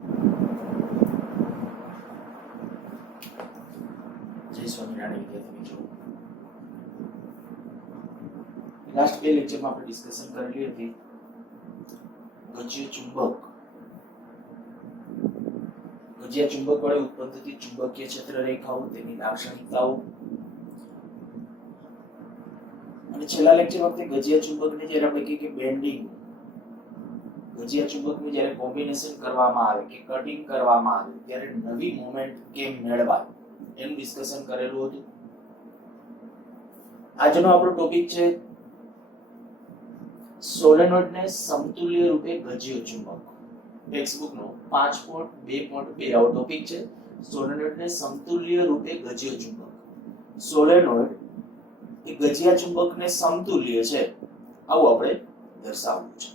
જય સ્વામિનારાયણ વિદ્યાર્થી મિત્રો, લાસ્ટ બે લેક્ચરમાં આપણે ડિસ્કશન કરેલી હતી ગજ્ય ચુંબક. ગજ્ય ચુંબક વડે ઉત્પન્ન થતી ચુંબકીય ક્ષેત્ર રેખાઓ, તેની લાક્ષણિકતાઓ, અને છેલ્લા લેક્ચર વખતે ગજ્ય ચુંબકને જ્યારે આપણે કહીએ કે બેન્ડિંગ, ગજ્ય ચુંબકનું જ્યારે કોમ્બિનેશન કરવામાં આવે કે કટિંગ કરવામાં આવે ત્યારે નવી મોમેન્ટ કેમ મેળવાય એનું ડિસ્કશન કરેલું હતું. આજનો આપણો ટોપિક છે સોલેનોઇડને સમતુલ્ય રૂપે ગજ્ય ચુંબક. ટેક્સ્ટબુકનો 5.2.2 આવો ટોપિક છે, સોલેનોઇડને સમતુલ્ય રૂપે ગજ્ય ચુંબક. સોલેનોઇડ એ ગજ્ય ચુંબકને સમતુલ્ય છે આવું આપણે દર્શાવવું છે.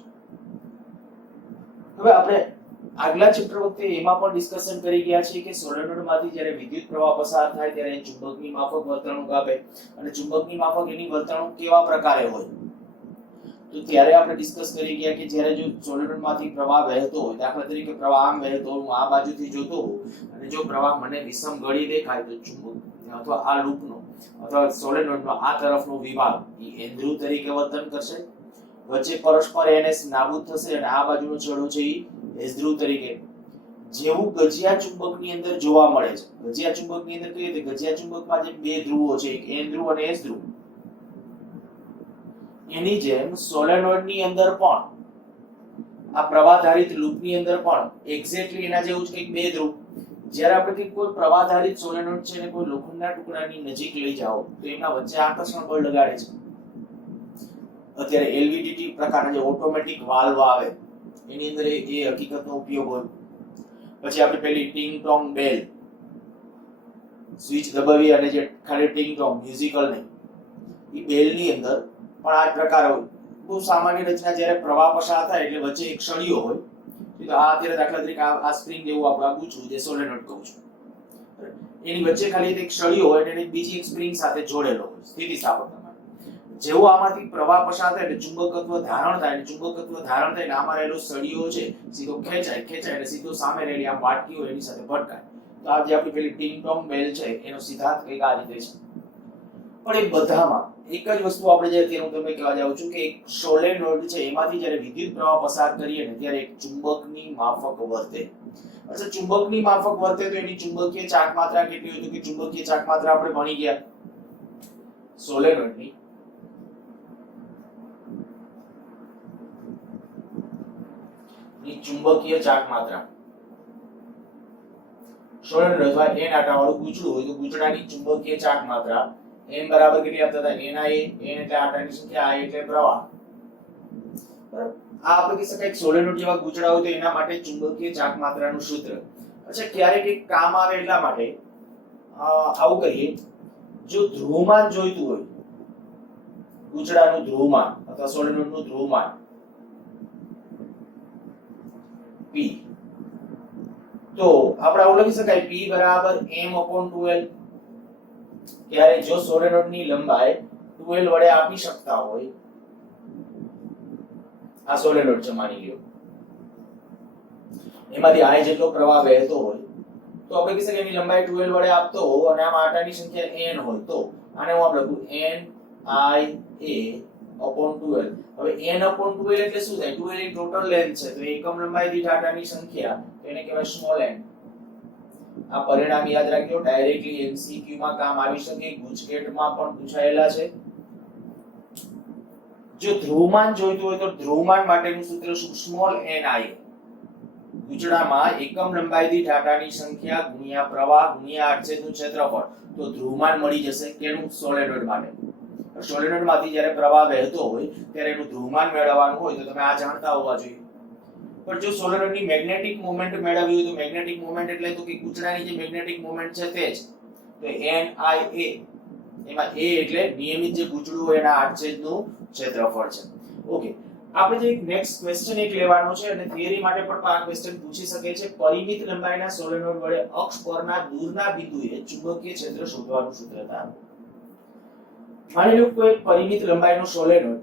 હવે આપણે આગલા ચેપ્ટર વખતે એમાં પણ ડિસ્કશન કરી ગયા છે કે સોલેનોઇડમાંથી જ્યારે વિદ્યુત પ્રવાહ પસાર થાય ત્યારે ચુંબકની માફક વર્તણૂક આપે, અને ચુંબકની માફક એની વર્તણૂક કેવા પ્રકારે હોય. તો ત્યારે આપણે ડિસ્કસ કરી ગયા કે જ્યારે જો સોલેનોઇડમાંથી પ્રવાહ વહેતો હોય, દાખલા તરીકે પ્રવાહ આમ વહેતો હોય, હું આ બાજુથી જોતો હોઉં અને જો પ્રવાહ મને વિષમ ગળી દેખાય તો ચુંબક અથવા આ લૂપનો અથવા સોલેનોઇડનો આ તરફનો વિભાગ એ કેન્દ્રુવ તરીકે વર્તન કરશે, વચ્ચે પરસ્પર NS નાબૂદ થશે અને આ બાજુનો છેડો છે એ S ધ્રુવ તરીકે. જેવું ગજ્યા ચુંબકની અંદર જોવા મળે છે. ગજ્યા ચુંબકની અંદર કહીએ તો ગજ્યા ચુંબકમાં જે બે ધ્રુવો છે, એક N ધ્રુવ અને S ધ્રુવ, એની જેમ સોલેનોઇડની અંદર પણ આ પ્રવાહધારિત લૂપની અંદર પણ એક્ઝેક્ટલી એના જેવું જ કંઈક બે ધ્રુવ. જ્યારે આપણે કોઈ પ્રવાહધારિત સોલેનોઇડ છે ને કોઈ લોખંડના ટુકડાની નજીક લઈ જાઓ તો એમના વચ્ચે આકર્ષણ બળ લગાડે છે. અત્યારે LVDT પ્રકારના જે ઓટોમેટિક વાલ્વ આવે એની અંદર એ હકીકતનો ઉપયોગ હોય. પછી આપણે પેલી ટિંગ ટોંગ બેલ સ્વિચ દબાવી અને જે ખાલી ટિંગ ટોંગ મ્યુઝિકલ નહીં, એ બેલની અંદર પણ આ પ્રકાર હોય. બહુ સામાન્ય રચના, જ્યારે પ્રવાહ પસાર થાય એટલે વચ્ચે એક સળિયો હોય. તો આ અત્યારે દાખલા તરીકે આ સ્પ્રિંગ જેવું આપણે આ પૂછું જે સોલેનોઇડ કહું છું, એની વચ્ચે ખાલી એક સળિયો હોય અને બીજી એક સ્પ્રિંગ સાથે જોડેલો હોય સ્થિતિસ્થાપકતા માટે. જેવું આમાંથી પ્રવાહ પસાર થાય એટલે ચુંબકત્વ ધારણ થાય, અને ચુંબકત્વ ધારણ થાય એટલે આમાં રહેલો સળિયો છે સીધો ખેંચાય એટલે સીધો સામે રહેલી આમ વાટકી હોય એની સાથે ભટકાય. તો આ જે આપણી પેલી ટિંગ ટોંગ બેલ છે એનો સિદ્ધાંત કંઈક આ રીતે છે. પણ એ બધામાં એક જ વસ્તુ આપણે જે અત્યારે હું તમને કહેવા જાઉં છું કે એક સોલેનોઇડ છે એમાંથી જ્યારે વિદ્યુત પ્રવાહ પસાર કરીએ ને ત્યારે એક ચુંબકની માફક વર્તે. અચ્છા, ચુંબકની માફક વર્તે તો એની ચુંબકીય ચાક માત્રા કેટલી હોય? તો કે ચુંબકીય ચાક માત્રા આપણે ભણી ગયા સોલેનોઇડની ચુંબકીય ચાક માત્રા. સોલેનોઇડ અથવા N આટાવાળું ગૂંચળું હોય તો ગૂંચળાની ચુંબકીય ચાક માત્રા n બરાબર કેટલી આપતા હતા? NI, n એટલે આટાની સંખ્યા, I એટલે પ્રવાહ. બરાબર, આ આપણે કહી શકાય સોલેનોઇડ જેવા ગૂંચળા હોય તો એના માટે ચુંબકીય ચાક માત્રાનું સૂત્ર. અચ્છા, ક્યારેક એક કામ આવે એટલા માટે આવું કહીએ, જો ધ્રુવમાન જોઈતું હોય, ગૂંચળાનું ધ્રુવમાન અથવા સોલેનોઇડનું ધ્રુવમાન P, તો આપણે આવું લખી શકાય P બરાબર m/2l. ત્યારે જો સોલેનોઇડની લંબાઈ 2l વડે આપી શકતા હોય, આ સોલેનોઇડ છે માની લ્યો, એમાંથી I જેટલો પ્રવાહ વહેતો હોય તો આપણે કહી શકીએ એની લંબાઈ 2l વડે આપતો હોય અને આમાં આટાની સંખ્યા n હોય તો આને હું આપણે લખું NIA/2l. હવે n/2l એટલે શું થાય? 2l એ ટોટલ લેન્થ છે, તો એકમ લંબાઈ દીઠ આટાની સંખ્યા, તો એને કહેવાય સ્મોલ n. આ પરિણામ યાદ રાખજો, ડાયરેક્ટલી MCQ માં કામ આવી શકે, ગુજકેટમાં પણ પૂછાયેલા છે. જો ધ્રુવમાન જોઈતું હોય તો ધ્રુવમાન માટેનું સૂત્ર શું? Small ni. ગૂંચળામાં એકમ લંબાઈ દીઠ આટાની સંખ્યા ગુણ્યા પ્રવાહ ગુણ્યા આડછેદનું ક્ષેત્રફળ. તો ધ્રુવમાન મળી જશે કેનું? સોલેનોઇડ માટે. સોલેનોઇડમાંથી જ્યારે પ્રવાહ વહેતો હોય ત્યારે એનું ધ્રુવમાન મેળવવાનું હોય તો તમે આ જાણતા હોવા જોઈએ. પણ જો સોલેનોઇડની મેગ્નેટિક મોમેન્ટ મેળવવી હોય તો મેગ્નેટિક મોમેન્ટ એટલે તો કે ગૂંચળાની જે મેગ્નેટિક મોમેન્ટ છે તે જ. તો NIA, એમાં A એટલે નિયમિત જે ગૂંચળું હોય એના આડછેદનું ક્ષેત્રફળ છે. ઓકે, આપણે જે નેક્સ્ટ ક્વેશ્ચન એક લેવાનો છે અને થિયરી માટે પણ આ ક્વેશ્ચન પૂછી શકે છે. પરિમિત લંબાઈના સોલેનોઇડ વડે અક્ષ પરના દૂરના બિંદુએ ચુંબકીય ક્ષેત્ર શોધવાનું સૂત્ર તારો. માની લો કોઈ પરિમિત લંબાઈનો સોલેનોઇડ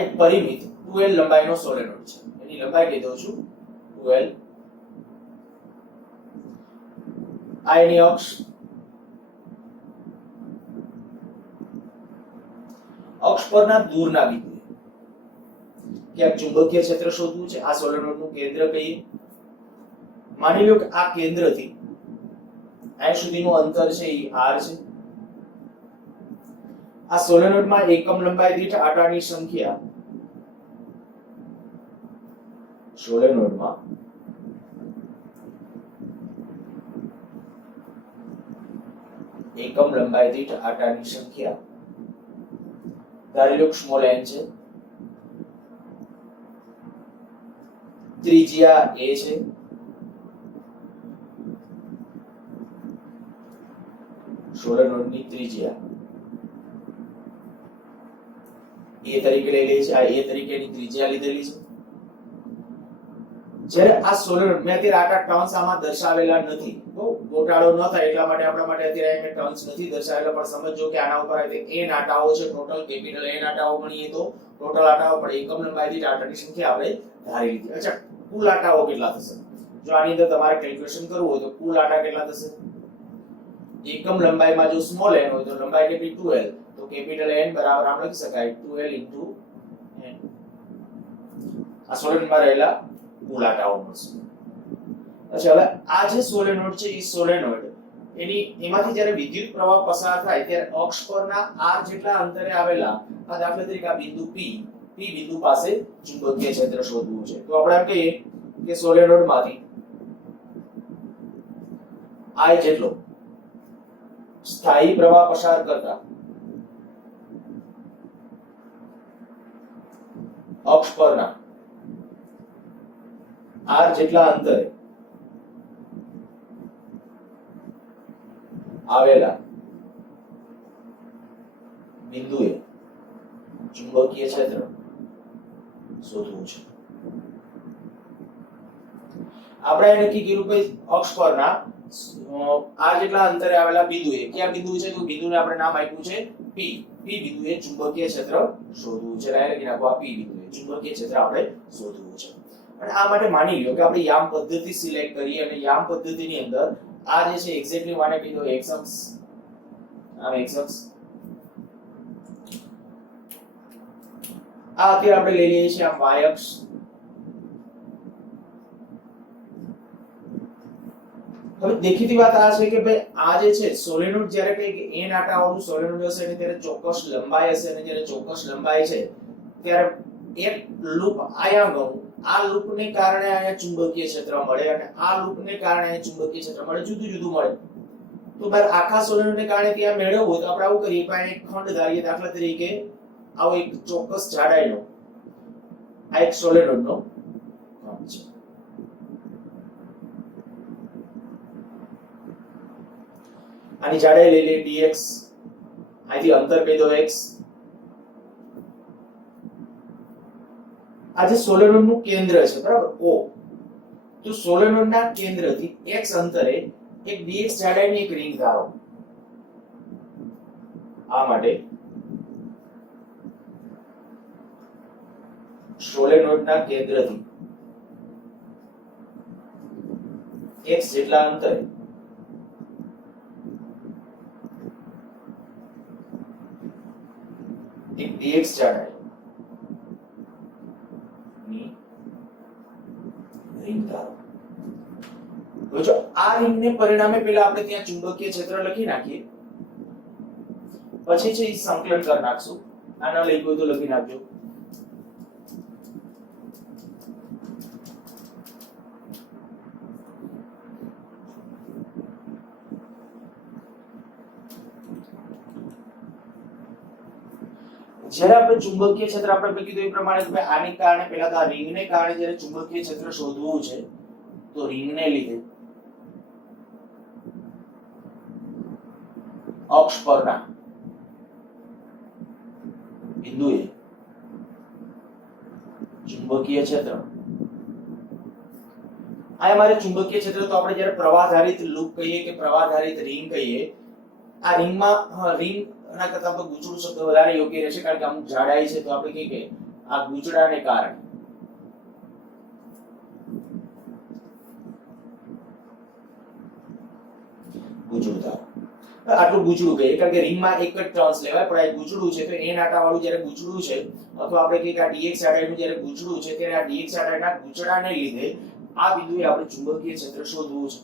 એક પરિમિત 2l લંબાઈનો સોલેનોઇડ છે. એની લંબાઈ કહી દઉં છું 2l. આ એની અક્ષ. અક્ષ પરના દૂરના બિંદુએ ક્યાંક ચુંબકીય ક્ષેત્ર શોધવું છે. આ સોલેનોઇડનું કેન્દ્ર કહીએ. માની લો કે આ કેન્દ્રથી અહીં સુધીનું અંતર છે એ r છે. આ સોલેનોઇડમાં એકમ લંબાઈ દીઠ આટાની સંખ્યા સોલેનોઇડમાં એકમ લંબાઈ દીઠ આટાની સંખ્યા ધારી લો સ્મોલ n છે. ત્રિજ્યા a છે. સોલેનોઇડની ત્રિજ્યા a તરીકે લઈ લઈએ છીએ. આ a તરીકેની ત્રિજ્યા લીધેલી છે. જ્યારે આ સોલેનોઇડ મેં અત્યારે આટા ટર્ન્સ આમાં દર્શાવેલા નથી, તો ગોટાળો ન થાય એટલા માટે આપણા માટે અત્યારે મેં ટર્ન્સ નથી દર્શાવેલા, પણ સમજો કે આના ઉપર n આટાઓ છે. ટોટલ કેપિટલ n આટાઓ ગણીએ તો ટોટલ આટાઓ પર એકમ લંબાઈ દીઠ આટાની સંખ્યા આપણે ધારી લીધી. અચ્છા, કુલ આટાઓ કેટલા થશે? જો આની અંદર તમારે કેલ્ક્યુલેશન કરવું હોય તો કુલ આટા કેટલા થશે? એકમ લંબાઈમાં જો સ્મોલ n હોય તો લંબાઈ કેટલી? 2l. તો કેપિટલ n બરાબર આમ લખી શકાય 2l n. આ સોલેનોઇડમાં રહેલા કુલ આટાઓ મળશે. અચ્છા, હવે આ જે સોલેનોઇડ છે એ સોલેનોઇડ એમાંથી જ્યારે વિદ્યુત પ્રવાહ પસાર થાય ત્યારે અક્ષ પરના r જેટલા અંતરે આવેલા આ દાખલા તરીકે આ બિંદુ p બિંદુ પાસે ચુંબકીય ક્ષેત્ર શોધવું છે. તો આપણે એમ કહીએ કે સોલેનોઇડમાંથી I જેટલો સ્થાયી પ્રવાહ પસાર કરતા અક્ષ પરના r જેટલા અંતરે આવેલા બિંદુએ ચુંબકીય ક્ષેત્ર શોધવું છે. આપણે નક્કી કર્યું કે અક્ષ પરના r જેટલા અંતરે આવેલા બિંદુએ, કયા બિંદુ છે તો બિંદુને આપણે નામ આપ્યું છે p બિંદુએ ચુંબકીય ક્ષેત્ર શોધવું છે. ડાયરેક્ટ લખી નાખો, આ p બિંદુએ ચુંબકીય ક્ષેત્ર આપણે શોધવું છે. અને આ માટે માની લ્યો કે આપણે યામ પદ્ધતિ સિલેક્ટ કરી અને યામ પદ્ધતિની અંદર આ જે છે એક્ઝેક્ટલી માને કીધો x અક્ષ, આમ x અક્ષ, આ અત્યારે આપણે લઈ લઈએ છીએ આમ y અક્ષ. હવે દેખીતી વાત આ છે કે ભાઈ આ જે છે સોલેનોઇડ જ્યારે કઈ n આટાવાળું સોલેનોઇડ હશે અને ત્યારે ચોક્કસ લંબાઈ હશે અને જ્યારે ચોક્કસ લંબાઈ છે ત્યારે એક લૂપ આયા ગયું, આ લૂપને કારણે અહીંયા ચુંબકીય ક્ષેત્ર મળે અને આ લૂપને કારણે અહીંયા ચુંબકીય ક્ષેત્ર મળે, જુદું જુદું મળે. તો બાર આખા સોલેનોઇડને કારણે ત્યાં મેળવવું હોય તો આપણે આવું કરીએ કે એક ખંડ ધારીએ, દાખલા તરીકે આવો એક ચોક્કસ જાડાઈનો આ એક સોલેનોઇડનો ખંડ છે. આની જાડાઈ લઈ લે dx, અહીંથી અંતર કહી દો x. આ જે સોલેનોઇડનું કેન્દ્ર છે બરાબર O, તો સોલેનોઇડના કેન્દ્રથી x અંતરે એક dx જાડાઈની એક રિંગ ધારો. આ માટે સોલેનોઇડના કેન્દ્રથી x જેટલા અંતરે એક dx જાડાઈની રિંગ ધારો. તો જો આ રિંગને પરિણામે પહેલા આપણે ત્યાં ચુંબકીય ક્ષેત્ર લખી નાખીએ, પછી છે એ સંકલન કરી નાખશું. આ ન લઈ ગયું તો લખી નાખજો. જ્યારે આપણે ચુંબકીય ક્ષેત્ર આપણે કીધું એ પ્રમાણે કે આને કારણે પહેલા તો આ રિંગને કારણે જ્યારે ચુંબકીય ક્ષેત્ર શોધવું છે તો રિંગને લીધે અક્ષ પરના બિંદુએ ચુંબકીય ક્ષેત્ર, આ અમારે ચુંબકીય ક્ષેત્ર તો આપણે જ્યારે પ્રવાહધારિત લૂપ કહીએ કે પ્રવાહધારિત રિંગ કહીએ, આ રિંગમાં રિંગ ના કરતા આપણે ગૂંચળું શબ્દ વધારે યોગ્ય રહેશે કારણ કે અમુક જાડાઈ છે તો આપણે કહીએ કે આ ગૂંચળાને કારણે ગૂંચળું થાય. આટલું ગૂંચળું કહીએ કારણ કે રિંગમાં એક જ ટર્ન્સ લેવાય, પણ આ ગૂંચળું છે તો n આટા વાળું જ્યારે ગૂંચળું છે અથવા આપણે કહીએ કે આ dx આડાનું જ્યારે ગૂંચળું છે ત્યારે આ dx આડાના ગૂંચળાને લીધે આ બિંદુએ આપણે ચુંબકીય ક્ષેત્ર શોધવું છે.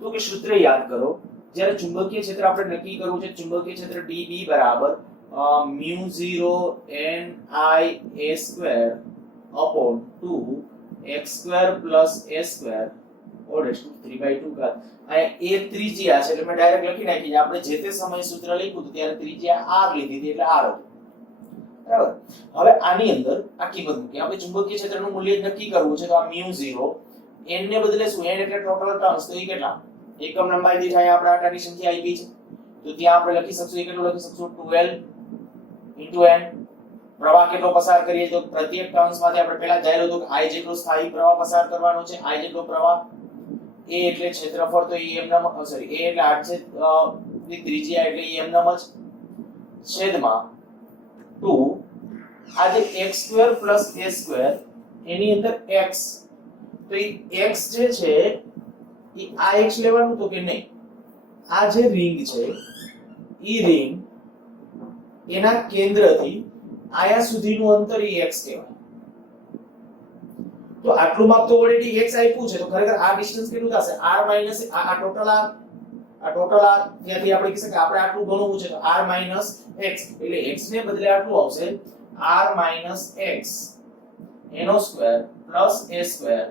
તો કે સૂત્ર યાદ કરો, જ્યારે ચુંબકીય ક્ષેત્ર આપણે નક્કી કરવું છે, ચુંબકીય ક્ષેત્ર dB બરાબર μ0 NIA² upon 2x² + a² all raised to 3/2 ઘાત. આ એ ત્રિજ્યા છે એટલે મેં ડાયરેક્ટ લખી નાખી છે. આપણે જે તે સમય સૂત્ર લખ્યું હતું ત્યારે ત્રિજ્યા r લીધી હતી એટલે r હતું. બરાબર. હવે આની અંદર આ કિંમત મૂકી આપણે ચુંબકીય ક્ષેત્રનું મૂલ્ય નક્કી કરવું છે તો આ μ0 n ને બદલે શું n એટલે ટોટલ ટર્ન્સ તો એ કેટલા એકમ લંબાઈ દીઠ અહીંયા આપણે આટાની સંખ્યા આપી છે તો ત્યાં આપણે લખી શકશું એ કેટલું લખી શકશું 12 n. પ્રવાહ કેટલો પસાર કરીએ તો પ્રત્યેક ટર્ન્સમાંથી આપણે પહેલા ધાર્યું હતું કે i જેટલો સ્થાયી પ્રવાહ પસાર કરવાનો છે, i જેટલો પ્રવાહ, a એટલે ક્ષેત્રફળ તો એ એમ નામ સોરી a એટલે આડછેદ ની ત્રિજ્યા એટલે એ એમ નામ જ છેદમાં 2 આ જે x² + a² એની અંદર x તો એ x જે છે એ આ x લેવાનું તો કે નહીં, આ જે રિંગ છે ઈ રિંગ એના કેન્દ્રથી આયા સુધીનું અંતર એ x કહેવાય. તો આટલું માપ તો ઓલરેડી x આપ્યું છે તો ખરેખર આ ડિસ્ટન્સ કેટલું થશે r - આ ટોટલ r ત્યાંથી આપણે કહી શકીએ આપણે આટલું ગણવું છે તો r - x એટલે x ને બદલે આટલું આવશે r - x એનો સ્ક્વેર પ્લસ a સ્ક્વેર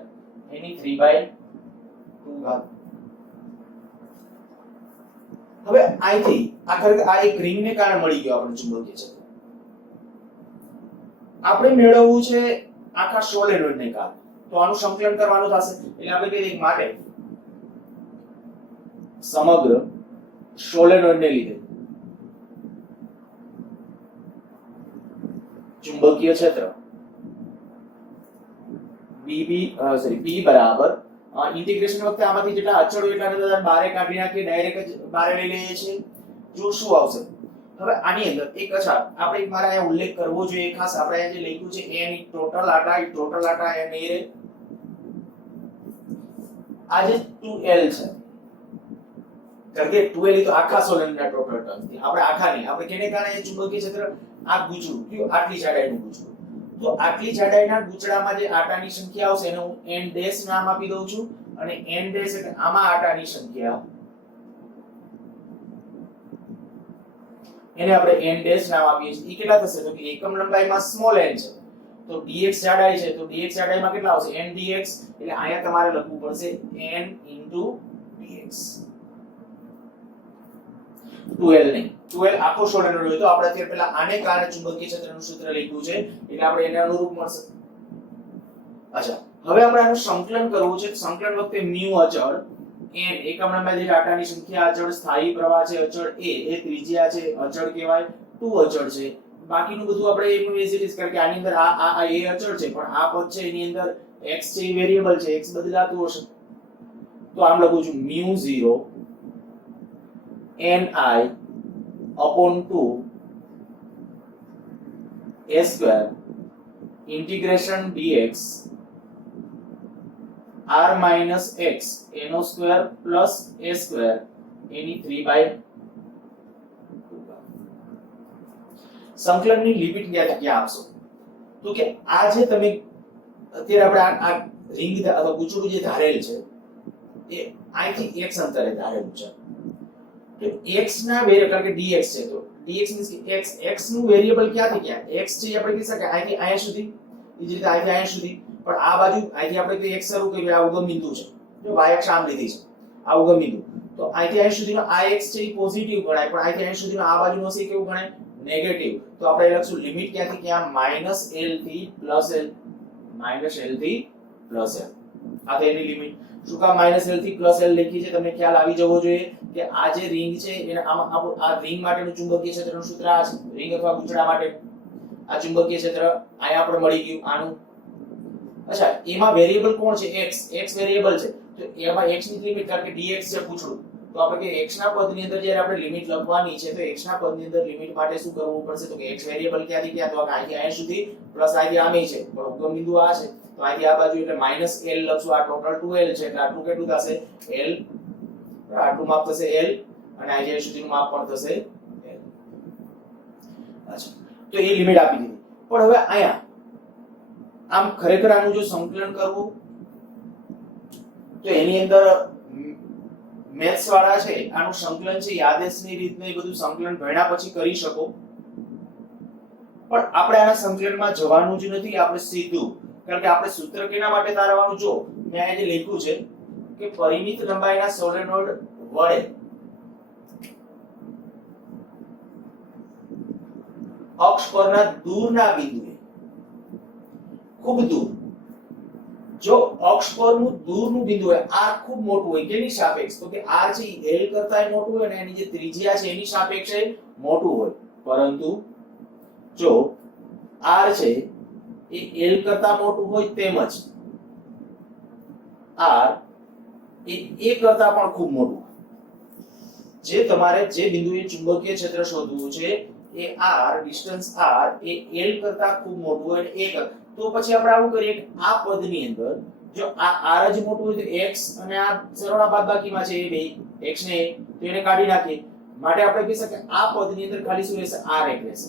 એની 3/2 ઘાત. હવે અહીંથી આ ખરેખર આ એક રિંગ ને કારણે મળી ગયો આપણે ચુંબકીય ક્ષેત્ર. આપણે મેળવવું છે આખા સોલેનોઇડ ને કારણે તો આનું સંકલન કરવાનું થશે એટલે આપણે કહીએ કે માટે સમગ્ર સોલેનોઇડ ને લીધે ચુંબકીય ક્ષેત્ર P બરાબર ઇન્ટિગ્રેશન વખતે આમાંથી જેટલા અચળ એટલા બધા બારે કાઢી નાખીએ ડાયરેક્ટ જ બારે લઈ લઈએ છીએ. જો શું આવશે હવે આની અંદર એક અચ્છા આપણે મારે અહીંયા ઉલ્લેખ કરવો જોઈએ ખાસ આપણે અહીંયા જે લખ્યું છે n ટોટલ આટા n એ આ જે 2l છે કારણ કે 2l તો આખા સોલેનોઇડના ટોટલ ટર્ન્સ થી આપણે આખા નહીં આપણે કેને કારણે ચુંબકીય ક્ષેત્ર આ ગૂંચળું કયું આટલી જાડાઈનું ગૂંચળું તો આટલી જાડાઈના ગૂંચળામાં જે આટાની સંખ્યા આવશે એને હું n ડેશ નામ આપી દઉં છું અને n ડેશ એટલે આમાં આટાની સંખ્યા એને આપણે n ડેશ નામ આપીએ છીએ. ઈ કેટલા થશે તો કે એકમ લંબાઈમાં સ્મોલ n છે તો dx જાડાઈ છે તો dx જાડાઈમાં કેટલા આવશે n dx એટલે અહીંયા તમારે લખવું પડશે n dx 2l નહીં 2l આખો સોલેનોઇડ હોય તો આપણે અત્યારે પહેલા આને કારણે ચુંબકીય ક્ષેત્રનું સૂત્ર લખ્યું છે એટલે આપણે એને અનુરૂપ મળશે. અચ્છા હવે આપણે આનું સંકલન કરવું છે સંકલન વખતે μ અચળ n એકમ લંબાઈ દીઠ આટાની સંખ્યા અચળ સ્થાયી પ્રવાહ છે અચળ a એ ત્રિજ્યા છે અચળ કહેવાય 2 અચળ છે બાકીનું બધું આપણે એમ એઝ ઇટ ઇઝ કારણ કે આની અંદર આ a અચળ છે પણ આ પદ છે એની અંદર x છે એ વેરીએબલ છે x બદલાતું હશે તો આમ લખું છું μ0 ni upon 2 a² integration dx r - x એનો સ્ક્વેર પ્લસ a² એની 3/2 સંકલનની લિમિટ ક્યાં આપશો તો કે આ જે તમે અત્યારે આપણે આ રિંગ અથવા ગૂંચળું જે ધારેલ છે એ અહીંથી x અંતરે ધારેલું છે તો x ના વેરિયેબલ કારણ કે dx છે તો dx મીન્સ કે x નું વેરિયેબલ ક્યાંથી ક્યાં x છે આપણે કહી શકાય અહીંથી અહીંયા સુધી એ જ રીતે અહીંથી અહીંયા સુધી પણ આ બાજુ અહીંથી આપણે કે x શરૂ કરી આ ઉગમ બિંદુ છે જો y અક્ષ આમ લીધી છે આ ઉગમ બિંદુ તો અહીંથી અહીં સુધીનો આ x છે એ પોઝિટિવ ગણાય પણ અહીંથી અહીં સુધીનો આ બાજુનો છે કેવું ગણાય નેગેટિવ તો આપણે લખશું લિમિટ ક્યાંથી ક્યાં -l થી +l -l થી +l આ તો એની લિમિટ શું કામ -l થી +l લખી છે તમને ખ્યાલ આવી જવો જોઈએ કે આ જે રિંગ છે એને આમાં આ રિંગ માટેનું ચુંબકીય ક્ષેત્રનું સૂત્ર આ છે રિંગ અથવા ગૂંચળા માટે આ ચુંબકીય ક્ષેત્ર અહીંયા આપણે મળી ગયું આનું. અચ્છા એમાં વેરીએબલ કોણ છે x વેરીએબલ છે તો એમાં x ની લિમિટ કારણ કે dx છે પૂછડું તો આપણે કે x ના પદની અંદર જ્યારે આપણે લિમિટ લખવાની છે તો x ના પદની અંદર લિમિટ માટે શું કરવું પડશે તો કે x વેરીએબલ ક્યાંથી ક્યાં તો અહીંથી અહીં સુધી પ્લસ અહીંથી આમે છે પણ ઉગમ બિંદુ આ છે તો અહીંથી આ બાજુ એટલે -l લખશું આ ટોટલ 2l છે એટલે આટલું કેટલું થશે l આટલું માપ થશે l અને અહીં સુધીનું માપ પણ થશે l અચ્છા તો એ લિમિટ આપી દીધી પણ હવે અહીંયા આમ ખરેખર આનું જો સંકલન કરવું તો એની અંદર મેથ્સ વાળા છે આનું સંકલન છે યાદેશની રીતને એ બધું સંકલન ભણ્યા પછી કરી શકો પણ આપણે આના સંકલનમાં જવાનું જ નથી આપણે સીધું કારણ કે આપણે સૂત્ર કેના માટે તારવાનું જો મેં અહીં જે લખ્યું છે કે પરિમિત લંબાઈના સોલેનોઇડ વડે અક્ષ પરના દૂરના બિંદુએ ખૂબ દૂર જો અક્ષ પરનું દૂરનું બિંદુ હોય r ખૂબ મોટું હોય કેની સાપેક્ષ તો કે r છે l કરતાય મોટું હોય અને એની જે ત્રિજ્યા છે એની સાપેક્ષે મોટું હોય પરંતુ જો r છે એ l કરતા મોટું હોય તેમજ r એ a કરતા પણ ખૂબ મોટું જે તમારે જે બિંદુએ ચુંબકીય ક્ષેત્ર શોધવું છે એ r ડિસ્ટન્સ r એ l કરતા ખૂબ મોટું હોય અને a તો પછી આપણે આવું કરીએ કે આ પદની અંદર જો આ r જ મોટું હોય તો x અને આ સરવાળા બાદબાકીમાં છે એ બે x ને તો એને કાઢી નાખીએ માટે આપણે કહી શકીએ આ પદની અંદર ખાલી શું રહેશે r એક રહેશે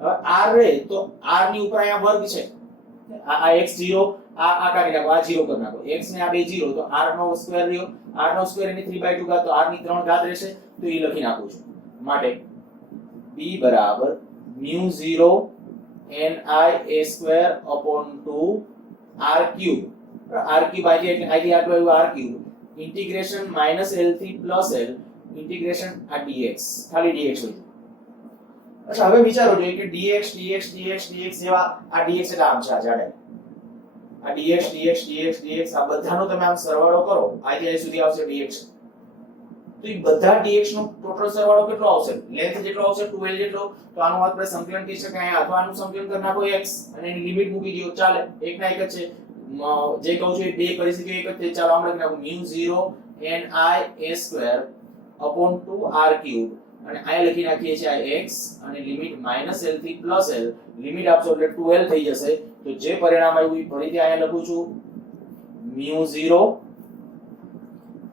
હવે r રહે તો r ની ઉપર અહીંયા વર્ગ છે આ x0 આ કાઢી નાખો આ 0 કરી નાખો x ને આ બે 0 તો r નો સ્ક્વેર રહ્યો r નો સ્ક્વેર એની 3/2 ઘાત તો r ની 3 ઘાત રહેશે તો એ લખી નાખું છું માટે b બરાબર μ0 ni a² upon 2 r cube r cube એટલે આટલું આવ્યું r cube ઇન્ટિગ્રેશન -l થી +l ઇન્ટિગ્રેશન આ dx ખાલી dx હોય અચ્છા હવે વિચારો જોઈએ કે dx dx dx dx જેવા આ dx એટલે આમ છે આ જાડે આ dx dx dx dx આ બધાનો તમે આમ સરવાળો કરો અહીં સુધી આવશે dx તો એ બધા dx નો ટોટલ સરવાળો કેટલો આવશે લેન્થ જેટલો આવશે 2l જેટલો તો આનું આપણે સંકલન કરી શકાય અથવા આનું સંકલન કરી નાખો x અને એની લિમિટ મૂકી દો ચાલે એક ના એક જ છે જે કહું છું એ બે પરિસ્થિતિઓ એક જ છે ચાલો આપણે લખી નાખું μ0 ni a² upon 2r cube અને અહીં લખી નાખીએ છીએ આ x અને લિમિટ -l થી +l લિમિટ આપશો એટલે 2l થઈ જશે તો જે પરિણામ આવ્યું એ ફરીથી અહીંયા લખું છું μ0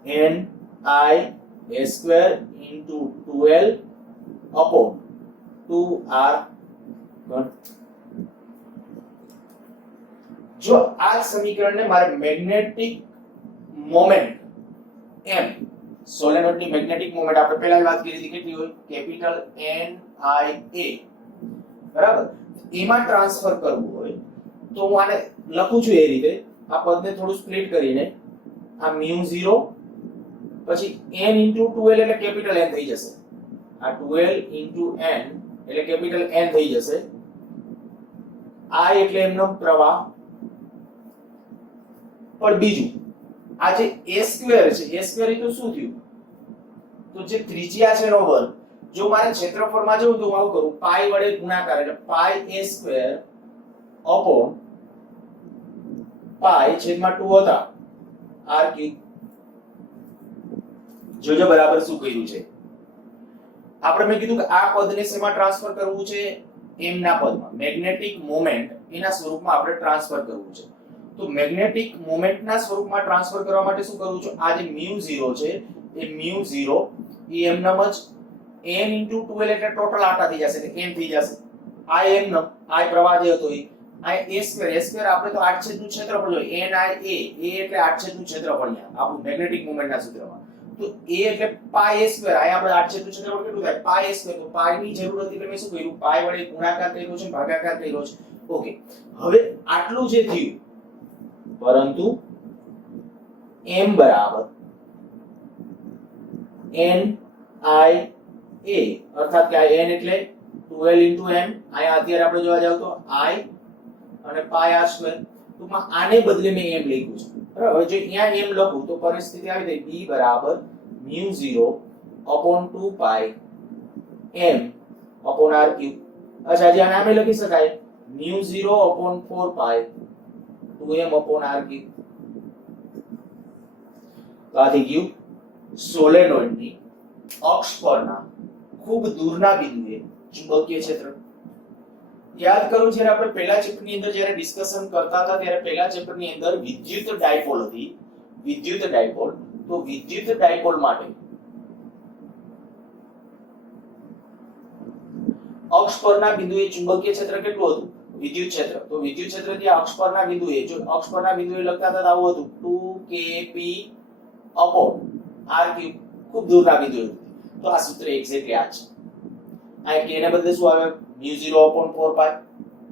ni a² into 2l upon 2r જો આ સમીકરણને મારે મેગ્નેટિક મોમેન્ટ m સોલેનોઇડની મેગ્નેટિક મોમેન્ટ આપણે પહેલા વાત કરી હતી કેટલી હોય કેપિટલ N I A બરાબર એમાં ટ્રાન્સફર કરવું હોય તો હું આને લખું છું એ રીતે આ પદને થોડું સ્પ્લિટ કરીને આ μ0 પછી n into 2l એટલે કેપિટલ N થઈ જશે આ 2l into n એટલે કેપિટલ N થઈ જશે I એટલે એમનો પ્રવાહ પણ બીજું આ જે a² છે a² એ તો શું થયું તો જે ત્રિજ્યા છે એનો વર્ગ જો મારે ક્ષેત્રફળમાં જવું તો હું આવું કરું પાઈ વડે ગુણાકાર એટલે પાઈ a² upon પાઈ છેદમાં 2 હતા r ક્યુબ જોજો બરાબર શું કર્યું છે આપણે મેં કીધું કે આ પદને શેમાં ટ્રાન્સફર કરવું છે m ના પદમાં મેગ્નેટિક મોમેન્ટ એના સ્વરૂપમાં આપણે ટ્રાન્સફર કરવું છે તો મેગ્નેટિક મોમેન્ટના સ્વરૂપમાં ટ્રાન્સફર કરવા માટે શું કરવું છે આ જે μ0 છે એ μ0 એ m નમ જ n into 2l એટલે ટોટલ આટા થઈ જશે એટલે n થઈ જશે આ m નમ આ પ્રવાહ જે હતો એ આ a² આપણે તો 8 છેદનું ક્ષેત્રફળ જોઈએ ni a એટલે 8 છેદનું ક્ષેત્રફળ અહીંયા આપણું મેગ્નેટિક મોમેન્ટના સૂત્રમાં તો a એટલે પાઈ a² આ આપણે 8 છેદનું ક્ષેત્રફળ કેટલું થાય પાઈ a² તો પાઈ ની જરૂર હતી એટલે મેં શું કર્યું પાઈ વડે ગુણાકાર કર્યો છે ભાગાકાર કર્યો છે ઓકે હવે આટલું જે થયું પરંતુ m બરાબર n I a અર્થાત કે આ n એટલે 2l into n અહીંયા અત્યારે આપણે જોવા જાવ તો I અને પાઈ r² ટૂંકમાં આને બદલે મેં m લખ્યું છે બરાબર હવે જો અહીંયા m લખું તો પરિસ્થિતિ આવી જાય b બરાબર μ0 upon 2 પાઈ m upon r ક્યુબ અચ્છા જે આને આમે લખી શકાય μ0 upon 4 પાઈ 2m upon r ક્યુબ તો આ થઈ ગયું સોલેનોઇડની અક્ષ પરના ખૂબ દૂરના બિંદુએ ચુંબકીય ક્ષેત્ર. યાદ કરું જ્યારે આપણે પહેલા ચેપ્ટરની અંદર જ્યારે ડિસ્કશન કરતા હતા ત્યારે પહેલા ચેપ્ટરની અંદર વિદ્યુત ડાયપોલ હતી. વિદ્યુત ડાયપોલ, તો વિદ્યુત ડાયપોલ માટે અક્ષ પરના બિંદુએ ચુંબકીય ક્ષેત્ર કેટલું હતું? વિદ્યુત ક્ષેત્ર. તો વિદ્યુત ક્ષેત્ર જે અક્ષ પરના બિંદુએ, જો અક્ષ પરના બિંદુએ લખતા હતા આવું હતું 2kp upon r3, ખૂબ દૂરના બિંદુએ. તો આ સૂત્ર એક્ઝેક્ટલી આ છે. આ k ને બદલે શું આવે? μ0 upon 4 pi,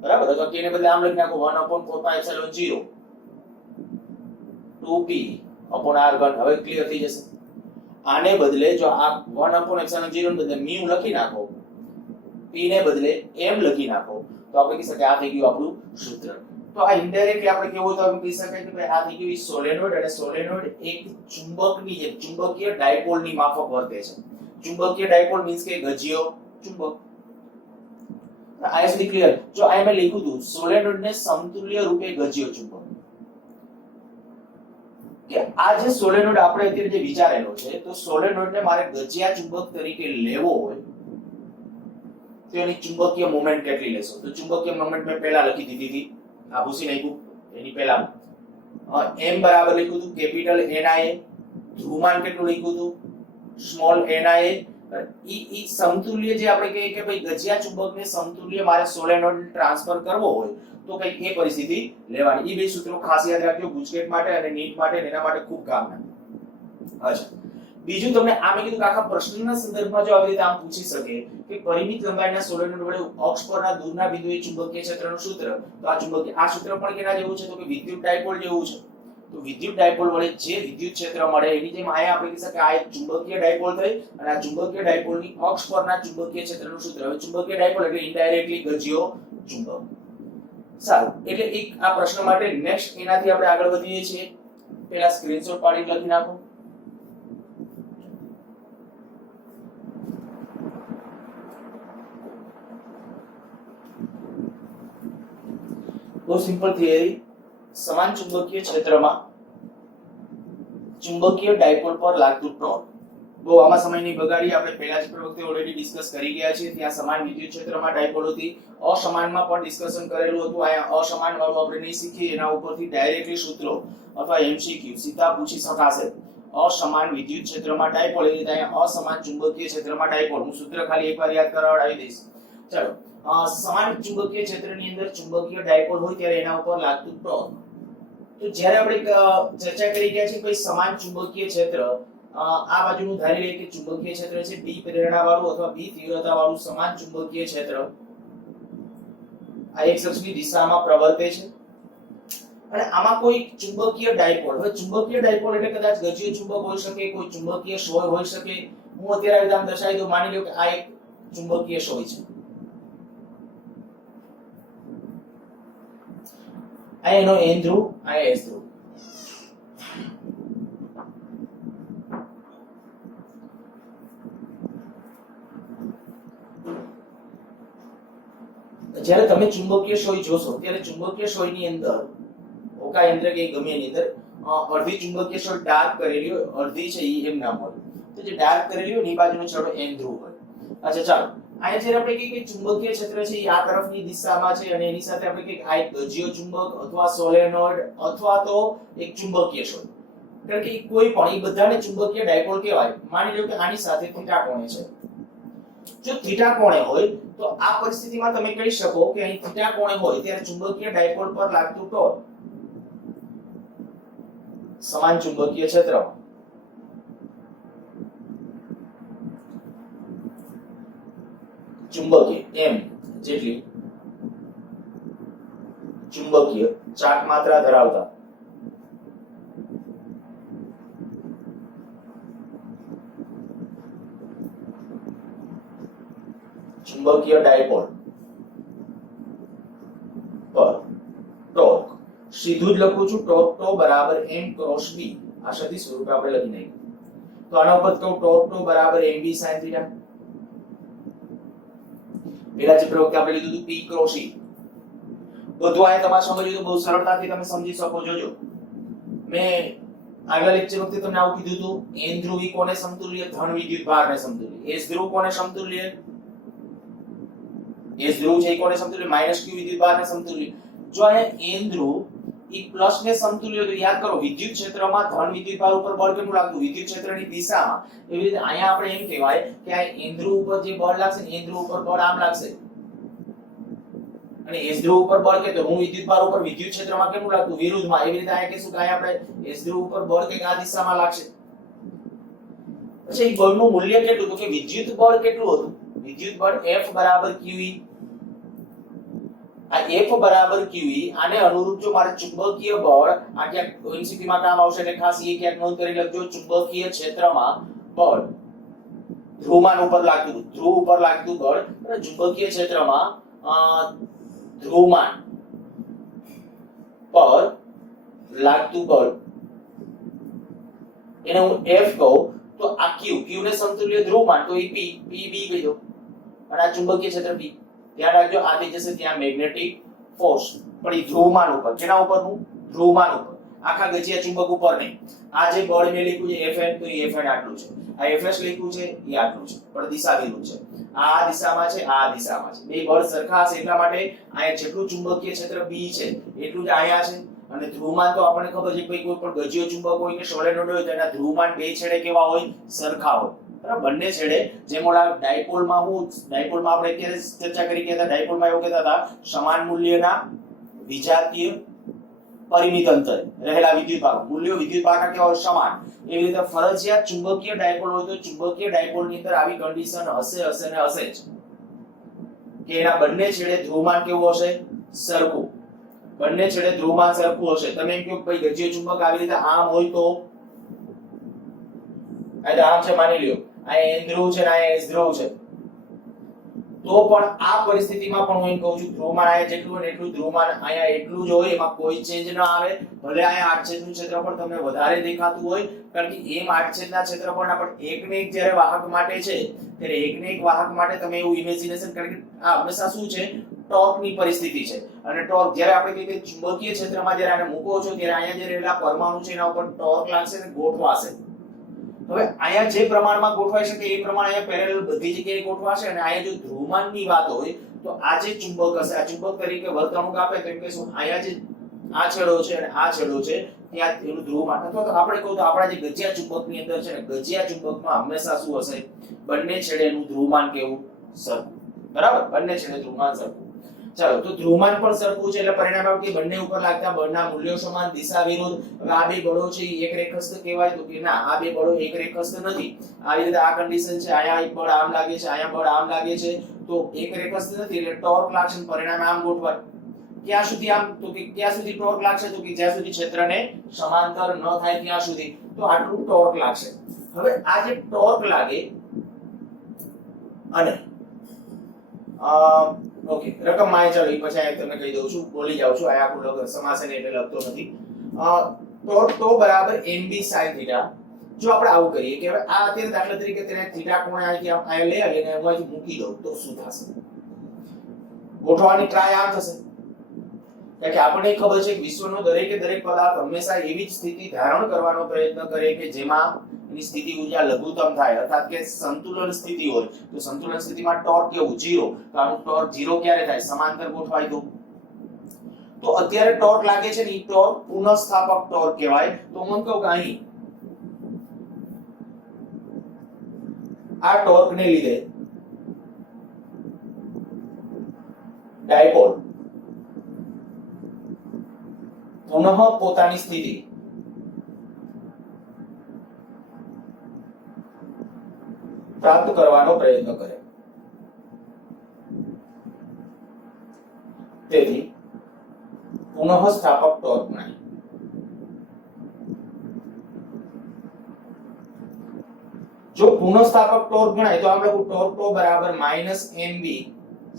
બરાબર? તો k ને બદલે આમ લખી નાખો 1 upon 4 pi epsilon 0 2p upon r3. હવે ક્લિયર થઈ જશે. આને બદલે જો આ 1 upon epsilon 0 ને બદલે μ લખી નાખો, p ને બદલે m લખી નાખો, તો આપણે કહી શકાય આ થઈ ગયું આપણું સૂત્ર. તો આ ઇનડાયરેક્ટલી આપણે કેવું તો આપણે કહી શકાય કે ભાઈ આ થઈ ગયું સોલેનોઇડ, અને સોલેનોઇડ એક ચુંબકની જેમ ચુંબકીય ડાયપોલની માફક વર્તે છે. ચુંબકીય ડાયપોલ મીન્સ કે ગજિયો ચુંબક. આ ઇઝ ક્લિયર. જો આ મેં લખ્યું હતું સોલેનોઇડને સમતુલ્ય રૂપે ગજિયો ચુંબક, કે આ જે સોલેનોઇડ આપણે અત્યારે જે વિચારેલો છે, તો સોલેનોઇડને મારે ગજિયા ચુંબક તરીકે લેવો હોય તો એની ચુંબકીય મોમેન્ટ કેટલી લેશો? તો ચુંબકીય મોમેન્ટ મેં પહેલા લખી દીધી હતી, આ ભૂસી નાખ્યું. એની પહેલા m બરાબર લખ્યું હતું કેપિટલ NIA, ધ્રુવમાન કેટલું લખ્યું હતું? Small NIA. ઈ સમતુલ્ય જે આપણે કહીએ કે ભાઈ ગજિયા ચુંબકને સમતુલ્ય મારે સોલેનોઇડ ટ્રાન્સફર કરવો હોય તો કઈક એ પરિસ્થિતિ લેવાની. ઈ બે સૂત્રો ખાસ યાદ રાખજો, ગુજકેટ માટે અને નીટ માટે, એના માટે ખૂબ કામના. અચ્છા, બીજું તમને આ મેં કીધું કે આખા પ્રશ્નના સંદર્ભમાં જો આવી રીતે આમ પૂછી શકે કે પરિમિત લંબાઈના સોલેનોઇડ વડે અક્ષ પરના દૂરના બિંદુએ ચુંબકીય ક્ષેત્રનું સૂત્ર, તો આ ચુંબકીય આ સૂત્ર પણ કેના જેવું છે? તો કે વિદ્યુત ડાયપોલ જેવું છે. તો વિદ્યુત ડાયપોલ વડે જે વિદ્યુત ક્ષેત્ર મળે એની જેમ આયા આપણે કહી શકીએ આ એક ચુંબકીય ડાયપોલ થઈ, અને આ ચુંબકીય ડાયપોલની અક્ષ પરના ચુંબકીય ક્ષેત્રનું સૂત્ર. હવે ચુંબકીય ડાયપોલ એટલે ઇનડાયરેક્ટલી ગજિયો ચુંબક. સારું, એટલે એક આ પ્રશ્ન માટે નેક્સ્ટ એનાથી આપણે આગળ વધીએ છીએ. પહેલા સ્ક્રીનશોટ પાડી લખી નાખો. બહુ સિમ્પલ થિયરી. સમાન ચુંબકીય ક્ષેત્રમાં ચુંબકીય ડાયપોલ પર લાગતું ટોર્ક. બહુ આમાં સમય નહીં બગાડી, આપણે પહેલા જ વખતે ઓલરેડી ડિસ્કસ કરી ગયા છીએ. ત્યાં સમાન વિદ્યુત ક્ષેત્રમાં ડાયપોલ હતી, અસમાનમાં પણ ડિસ્કશન કરેલું હતું. અહીંયા અસમાન વાળું આપણે નહીં શીખીએ, એના ઉપરથી ડાયરેક્ટલી સૂત્રો અથવા એમસીક્યુ સીધા પૂછી શકાશે. અસમાન વિદ્યુત ક્ષેત્રમાં ડાયપોલ, એટલે અહીંયા અસમાન ચુંબકીય ક્ષેત્રમાં ડાયપોલ. હું સૂત્ર ખાલી એકવાર યાદ કરાવડાવી દઈશ. ચલો, સમાન ચુંબકીય ક્ષેત્રની અંદર ચુંબકીય ડાયપોલ હોય ત્યારે એના ઉપર લાગતું ટોર્ક. તો જ્યારે આપણે ચર્ચા કરી ગયા છે કોઈ સમાન ચુંબકીય ક્ષેત્ર, આ બાજુનું ધારી લઈએ કે ચુંબકીય ક્ષેત્ર છે B પ્રેરણા વાળું અથવા B તીવ્રતા વાળું સમાન ચુંબકીય ક્ષેત્ર આ એક અક્ષની દિશામાં પ્રવર્તે છે, અને આમાં કોઈ ચુંબકીય ડાયપોલ. હવે ચુંબકીય ડાયપોલ એટલે કદાચ ગજિયો ચુંબક હોઈ શકે, કોઈ ચુંબકીય સોય હોઈ શકે. હું અત્યારે વિધાન દર્શાવી દઉં. માની લો કે આ એક ચુંબકીય સોય છે, આ એનો N ધ્રુવ, આ S ધ્રુવ. જ્યારે તમે ચુંબકીય સોય જોશો ત્યારે ચુંબકીય સોયની અંદર ઓકા યંત્ર કે ગમે એની અંદર અડધી ચુંબકીય સોય ડાર્ક કરેલી હોય, અડધી છે ઈ એમ નામ હોય. તો જે ડાર્ક કરેલી હોય ને એ બાજુનો છેડો N ધ્રુવ હોય. અચ્છા, ચાલો અહીંયા જ્યારે આપણે કહીએ કે ચુંબકીય ક્ષેત્ર છે એ આ તરફની દિશામાં છે, અને એની સાથે આપણે કહીએ આ એક ગજિયો ચુંબક અથવા સોલેનોઇડ અથવા તો એક ચુંબકીય સોય. કારણ કે કોઈ પણ એ બધાને ચુંબકીય ડાયપોલ કહેવાય. માની લો કે આની સાથે થીટા કોણે છે. જો થીટા કોણે હોય તો આ પરિસ્થિતિમાં તમે કહી શકો કે અહીં થીટા કોણે હોય ત્યારે ચુંબકીય ડાયપોલ પર લાગતું ટોર્ક સમાન ચુંબકીય ક્ષેત્રમાં ચુંબકીય m જેટલી ચુંબકીય ચાક માત્રા ધરાવતા ચુંબકીય ડાયપોલ પર ટોર્ક સીધું જ લખું છું. ટોર્ક ટો બરાબર m ક્રોસ b. આ સદી સ્વરૂપે આપણે લખી નાખ્યું. તો આના ઉપર તો ટોર્ક ટો બરાબર mb sin θ. પેલા ચિત્ર વખતે આપણે લીધું હતું p ક્રોસ e. બધું આ તમારે સમજ્યું તો બહુ સરળતાથી તમે સમજી શકો. જોજો મેં આગલા લેક્ચર વખતે તમને આવું કીધું હતું, n ધ્રુવી કોને સમતુલ્ય? ધન વિદ્યુત ભારને સમતુલ્ય. s ધ્રુવ કોને સમતુલ્ય? s ધ્રુવ છે એ કોને સમતુલ્ય? -q વિદ્યુત ભારને સમતુલ્ય. જો અહીંયા n ધ્રુવ ઈ પ્લસ ને સમતુલ્ય, તો યાદ કરો વિદ્યુત ક્ષેત્રમાં ધન વિદ્યુત ભાર ઉપર બળ કેટલું લાગતું? વિદ્યુત ક્ષેત્રની દિશામાં. એવી રીતે અહીંયા આપણે એમ કહેવાય કે આ n ધ્રુવ ઉપર જે બળ લાગશે ને, n ધ્રુવ ઉપર બળ આમ લાગશે, અને s ધ્રુવ ઉપર બળ કે તો ઋણ વિદ્યુત ભાર ઉપર વિદ્યુત ક્ષેત્રમાં કેટલું લાગતું? વિરુદ્ધમાં. એવી રીતે અહીંયા કહેશું કે અહીંયા આપણે s ધ્રુવ ઉપર બળ કે આ દિશામાં લાગશે. પછી બળનું મૂલ્ય કેટલું? તો કે વિદ્યુત બળ કેટલું હતું? વિદ્યુત બળ F બરાબર QE. આ F બરાબર QE આને અનુરૂપ જો મારે ચુંબકીય બળ, આ ક્યાંક MCQ માં કામ આવશે એટલે ખાસ એ ક્યાંક નોંધ કરી લખજો. ચુંબકીય ક્ષેત્રમાં બળ ધ્રુવમાન ઉપર લાગતું, ધ્રુવ ઉપર લાગતું બળ, અને ચુંબકીય ક્ષેત્રમાં ધ્રુવમાન પર લાગતું બળ, એને હું F કહું. તો આ Q ને સમતુલ્ય ધ્રુવમાન, તો એ P B કહી દો, અને આ ચુંબકીય ક્ષેત્ર B. ધ્યાન રાખજો, આ થઈ જશે ત્યાં મેગ્નેટિક ફોર્સ, પણ એ ધ્રુવમાન ઉપર. કેના ઉપરનું? ધ્રુવમાન ઉપર, આખા ગજિયા ચુંબક ઉપર નહીં. આ જે બળ મેં લખ્યું છે Fn, તો એ Fn આટલું છે. આ Fs લખ્યું છે એ આટલું છે, પણ દિશા વિરુદ્ધ છે. આ દિશામાં છે, આ દિશામાં છે. બે બળ સરખા હશે એટલા માટે અહીંયા જેટલું ચુંબકીય ક્ષેત્ર B છે એટલું જ અહીંયા છે. અને ધ્રુવમાન તો આપણને ખબર છે કે કોઈ પણ ગજિયો ચુંબક હોય કે સોલેનોઇડ હોય તો એના ધ્રુવમાન બે છેડે કેવા હોય? સરખા હોય. બરાબર, બંને છેડે. જેમ ઓલા ડાયપોલમાં આપણે અત્યારે ચર્ચા કરી ગયા હતા, ડાયપોલમાં એવું કહેતા હતા સમાન મૂલ્યના વિજાતીય પરિમિત અંતરે રહેલા વિદ્યુત ભાગ, મૂલ્યો વિદ્યુત ભાગના કેવા હોય? સમાન. એવી રીતે ફરજિયાત ચુંબકીય ડાયપોલ હોય તો ચુંબકીય ડાયપોલની અંદર આવી કન્ડિશન હશે ને હશે જ કે એના બંને છેડે ધ્રુવમાન કેવું હશે? સરખું. બંને છેડે ધ્રુવમાન સરખું હશે. તમે એમ કહો ભાઈ ગજિયો ચુંબક આવી રીતે આમ હોય તો આમ છે માની લ્યો, આ n ધ્રુવ છે ને આ s ધ્રુવ છે, તો પણ આ પરિસ્થિતિમાં પણ હું એમ કહું છું ધ્રુવમાન અહીંયા જેટલું હોય એટલું ધ્રુવમાન અહીંયા એટલું જ હોય, એમાં કોઈ ચેન્જ ન આવે. ભલે અહીંયા આડછેદનું ક્ષેત્રફળ તમને વધારે દેખાતું હોય, કારણ કે એમ આડછેદના ક્ષેત્રફળના પણ એકને એક જ્યારે વાહક માટે છે ત્યારે એકને એક વાહક માટે તમે એવું ઇમેજિનેશન કરી કે આ હંમેશા શું છે? ટોર્કની પરિસ્થિતિ છે. અને ટોર્ક જ્યારે આપણે કહીએ કે ચુંબકીય ક્ષેત્રમાં જ્યારે આને મૂકો છો ત્યારે અહીંયા જે રહેલા પરમાણુ છે એના ઉપર ટોર્ક લાગશે અને ગોઠવાશે. હવે અહીંયા જે પ્રમાણમાં ગોઠવાઈ શકે એ પ્રમાણે અહીંયા પેરેલલ બધી જગ્યાએ ગોઠવાશે. અને અહીંયા જો ધ્રુવમાનની વાત હોય તો આ જે ચુંબક હશે, આ ચુંબક તરીકે વર્તણૂક આપે તો એમ કહેશું અહીંયા જે આ છેડો છે અને આ છેડો છે ત્યાં એનું ધ્રુવમાન, અથવા તો આપણે કહું તો આપણા જે ગજિયા ચુંબકની અંદર છે ને, ગજિયા ચુંબકમાં હંમેશા શું હશે? બંને છેડે એનું ધ્રુવમાન કેવું? સરખું. બરાબર, બંને છેડે ધ્રુવમાન સરખું. ચાલો, તો ધ્રુવમાન પણ સરખું છે એટલે પરિણામ આવે કે બંને ઉપર લાગતા બળના મૂલ્યો સમાન, દિશા વિરુદ્ધ. હવે આ બે બળો છે એ એક રેખસ્થ કહેવાય? તો કે ના, આ બે બળો એક રેખસ્થ નથી. આવી રીતે આ કન્ડિશન છે, અહીંયા એક બળ આમ લાગે છે, અહીંયા બળ આમ લાગે છે, તો એક રેખસ્થ નથી એટલે ટોર્ક લાગશે. પરિણામે આમ ગોઠવાય. ક્યાં સુધી આમ? તો કે ક્યાં સુધી ટોર્ક લાગશે? તો કે જ્યાં સુધી ક્ષેત્રને સમાંતર ન થાય ત્યાં સુધી. તો આટલું ટોર્ક લાગશે. હવે આ જે ટોર્ક લાગે અને ઓકે, રકમ માં ચાલો એ પછી આ તમને કહી દઉં છું, બોલી જાઉં છું. આ આખું સમાસે ને એટલે લખતો નથી. ટોર્ક ટો બરાબર mb sin થીટા. જો આપણે આવું કરીએ કે હવે આ અત્યારે દાખલા તરીકે તેને થીટા કોણે અહીંથી અહીંયા લઈ આવીને હું અહીંથી મૂકી દઉં તો શું થશે? ગોઠવવાની ટ્રાય આમ થશે. કારણ કે આપણને ખબર છે કે વિશ્વનો દરેકે દરેક પદાર્થ હંમેશા એવી જ સ્થિતિ ધારણ કરવાનો પ્રયત્ન કરે કે જેમાં એની સ્થિતિ ઊર્જા લઘુત્તમ થાય, અર્થાત કે સંતુલન સ્થિતિ હોય. તો સંતુલન સ્થિતિમાં ટોર્ક કેવું? 0. તો આનું ટોર્ક 0 ક્યારે થાય? સમાંતર ગોઠવાય તો અત્યારે ટોર્ક લાગે છે ને એ ટોર્ક પુનઃસ્થાપક ટોર્ક કહેવાય. તો હું કહું કે અહીં આ ટોર્કને લીધે ડાયપોલ પુનઃ પોતાની સ્થિતિ પ્રાપ્ત કરવાનો પ્રયત્ન કરે. તેથી પુનઃસ્થાપક ટોર્ક ગણાય. જો પુનઃસ્થાપક ટોર્ક ગણાય તો આપણે ટોર્ક ટો બરાબર -mb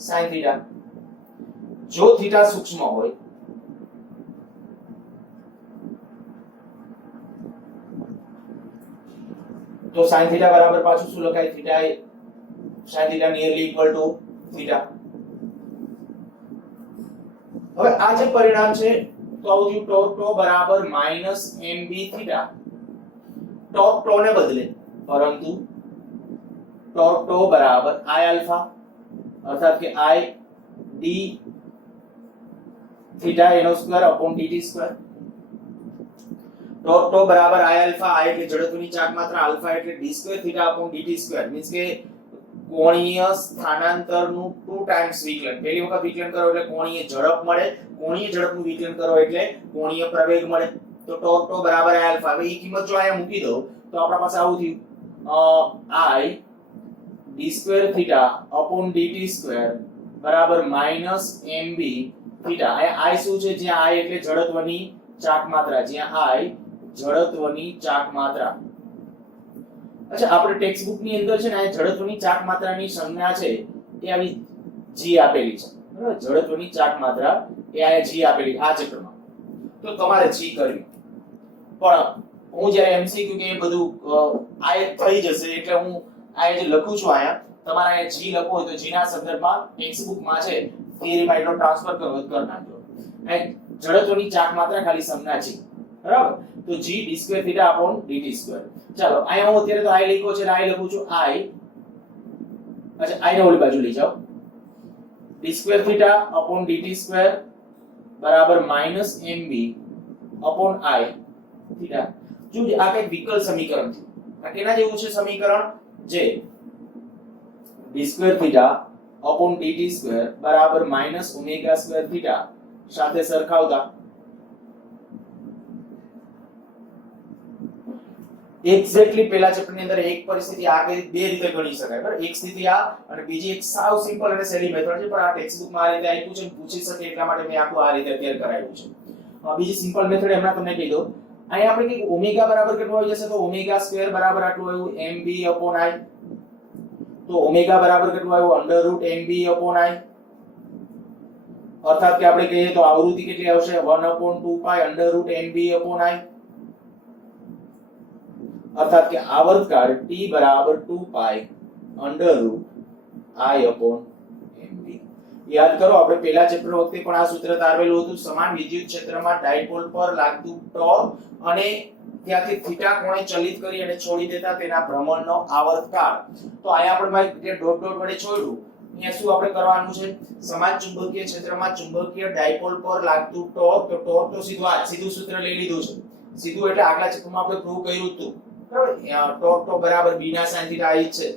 sin થીટા. જો થીટા સૂક્ષ્મ હોય તો sin થીટા બરાબર પાછું શું લખાય? Theta sin theta nearly equal to theta. હવે આ જે પરિણામ છે તો આવું ટોર્ક ટો બરાબર -mb થીટા ટોક ટો ને બદલે, પરંતુ ટોક ટો બરાબર i આલ્ફા અર્થાત કે i d થીટા એનો square upon dt square. Torque tau બરાબર i આલ્ફા, i એટલે જડત્વની ચાક માત્રા, આલ્ફા એટલે d square theta upon dt square means કે કોણીય સ્થાનાંતરનું 2 ટાઈમ્સ વિકલન. પહેલી વખત વિકલન કરો એટલે કોણીય ઝડપ મળે, કોણીય ઝડપનું વિકલન કરો એટલે કોણીય પ્રવેગ મળે. તો ટોક ટો બરાબર i આલ્ફા. હવે ઈ કિંમત જો અહીંયા મૂકી દો તો આપણા પાસે આવું થયું i d square theta upon dt square બરાબર -mb થીટા. આ i શું છે? જ્યાં i એટલે જડત્વની ચાક માત્રા, જ્યાં i જડત્વની ચાક માત્રા. અચ્છા, આપણે ટેક્સ્ટ બુક ની અંદર છે ને આ જડત્વની ચાક માત્રાની સંજ્ઞા છે એ આવી g આપેલી છે. બરાબર, જડત્વની ચાક માત્રા એ આ g આપેલી આ ચક્રમાં. તો તમારે g કરવી. પણ હું જ્યારે MCQ કે એ બધું આ થઈ જશે એટલે હું આ જે લખું છું અહીંયા, તમારે અહીંયા g લખવું હોય તો g ના સંદર્ભમાં ટેક્સ્ટ બુક માં છે થિયરીમાં એટલો ટ્રાન્સફર કરવો કર નાખજો. આ જડત્વની ચાક માત્રા ખાલી સંજ્ઞા છે. બરાબર, તો g d square theta upon dt square. ચાલો અહીંયા હું અત્યારે તો i લખ્યો છે એટલે i લખું છું i. અચ્છા, i ને ઓલી બાજુ લઈ જાઓ. d square theta upon dt square બરાબર -mb અપોન i થીટા. જો આ કઈ વિકલ સમીકરણ છે. આ કેના જેવું છે સમીકરણ? જે d square theta upon dt square બરાબર -ઓમેગા સ્ક્વેર થીટા સાથે સરખાવતા એક્ઝેક્ટલી પહેલા ચેપ્ટરની અંદર એક પરિસ્થિતિ આ બે રીતે ગણી શકાય. બરાબર, એક સ્થિતિ આ અને બીજી એક સાવ સિમ્પલ અને સેલી મેથડ છે, પણ આ ટેક્સ્ટ બુકમાં આ રીતે આપ્યું છે પૂછી શકે એટલા માટે મેં આખું આ રીતે તૈયાર કરાવ્યું છે. બીજી સિમ્પલ મેથડ એમના તમને કહી દો. અહીંયા આપણે કે ઓમેગા બરાબર કેટલું આવી જશે? તો ઓમેગા સ્ક્વેર બરાબર આટલું આવ્યું mb અપોન i. તો ઓમેગા બરાબર કેટલું આવ્યું? √mb upon i. અર્થાત કે આપણે કહીએ તો આવૃત્તિ કેટલી આવશે? 1/2π √mb અપોન i. અર્થાત કે આવર્તકાળ t બરાબર 2π √i અપોન mb. યાદ કરો, આપણે પહેલા ચેપ્ટર વખતે પણ આ સૂત્ર તારવેલું હતું. સમાન વિદ્યુત ક્ષેત્રમાં ડાયપોલ પર લાગતું ટોર્ક અને ત્યાંથી થીટા કોણે ચલિત કરી અને છોડી દેતા તેના ભ્રમણનો આવર્તકાળ. તો અહીંયા આપણે ભાઈ જે ડોટ ડોટ વડે છોડ્યું, અહીંયા શું આપણે કરવાનું છે? સમાન ચુંબકીય ક્ષેત્રમાં ચુંબકીય ડાયપોલ પર લાગતું ટોર્ક. તો ટોર્ક તો સીધું સૂત્ર લઈ લીધું છે. સીધું એટલે આગલા ચેપ્ટરમાં આપણે પ્રૂવ કર્યું હતું. બરાબર, ટોર્ક તો બરાબર b ના sin થીટા આ જ છે.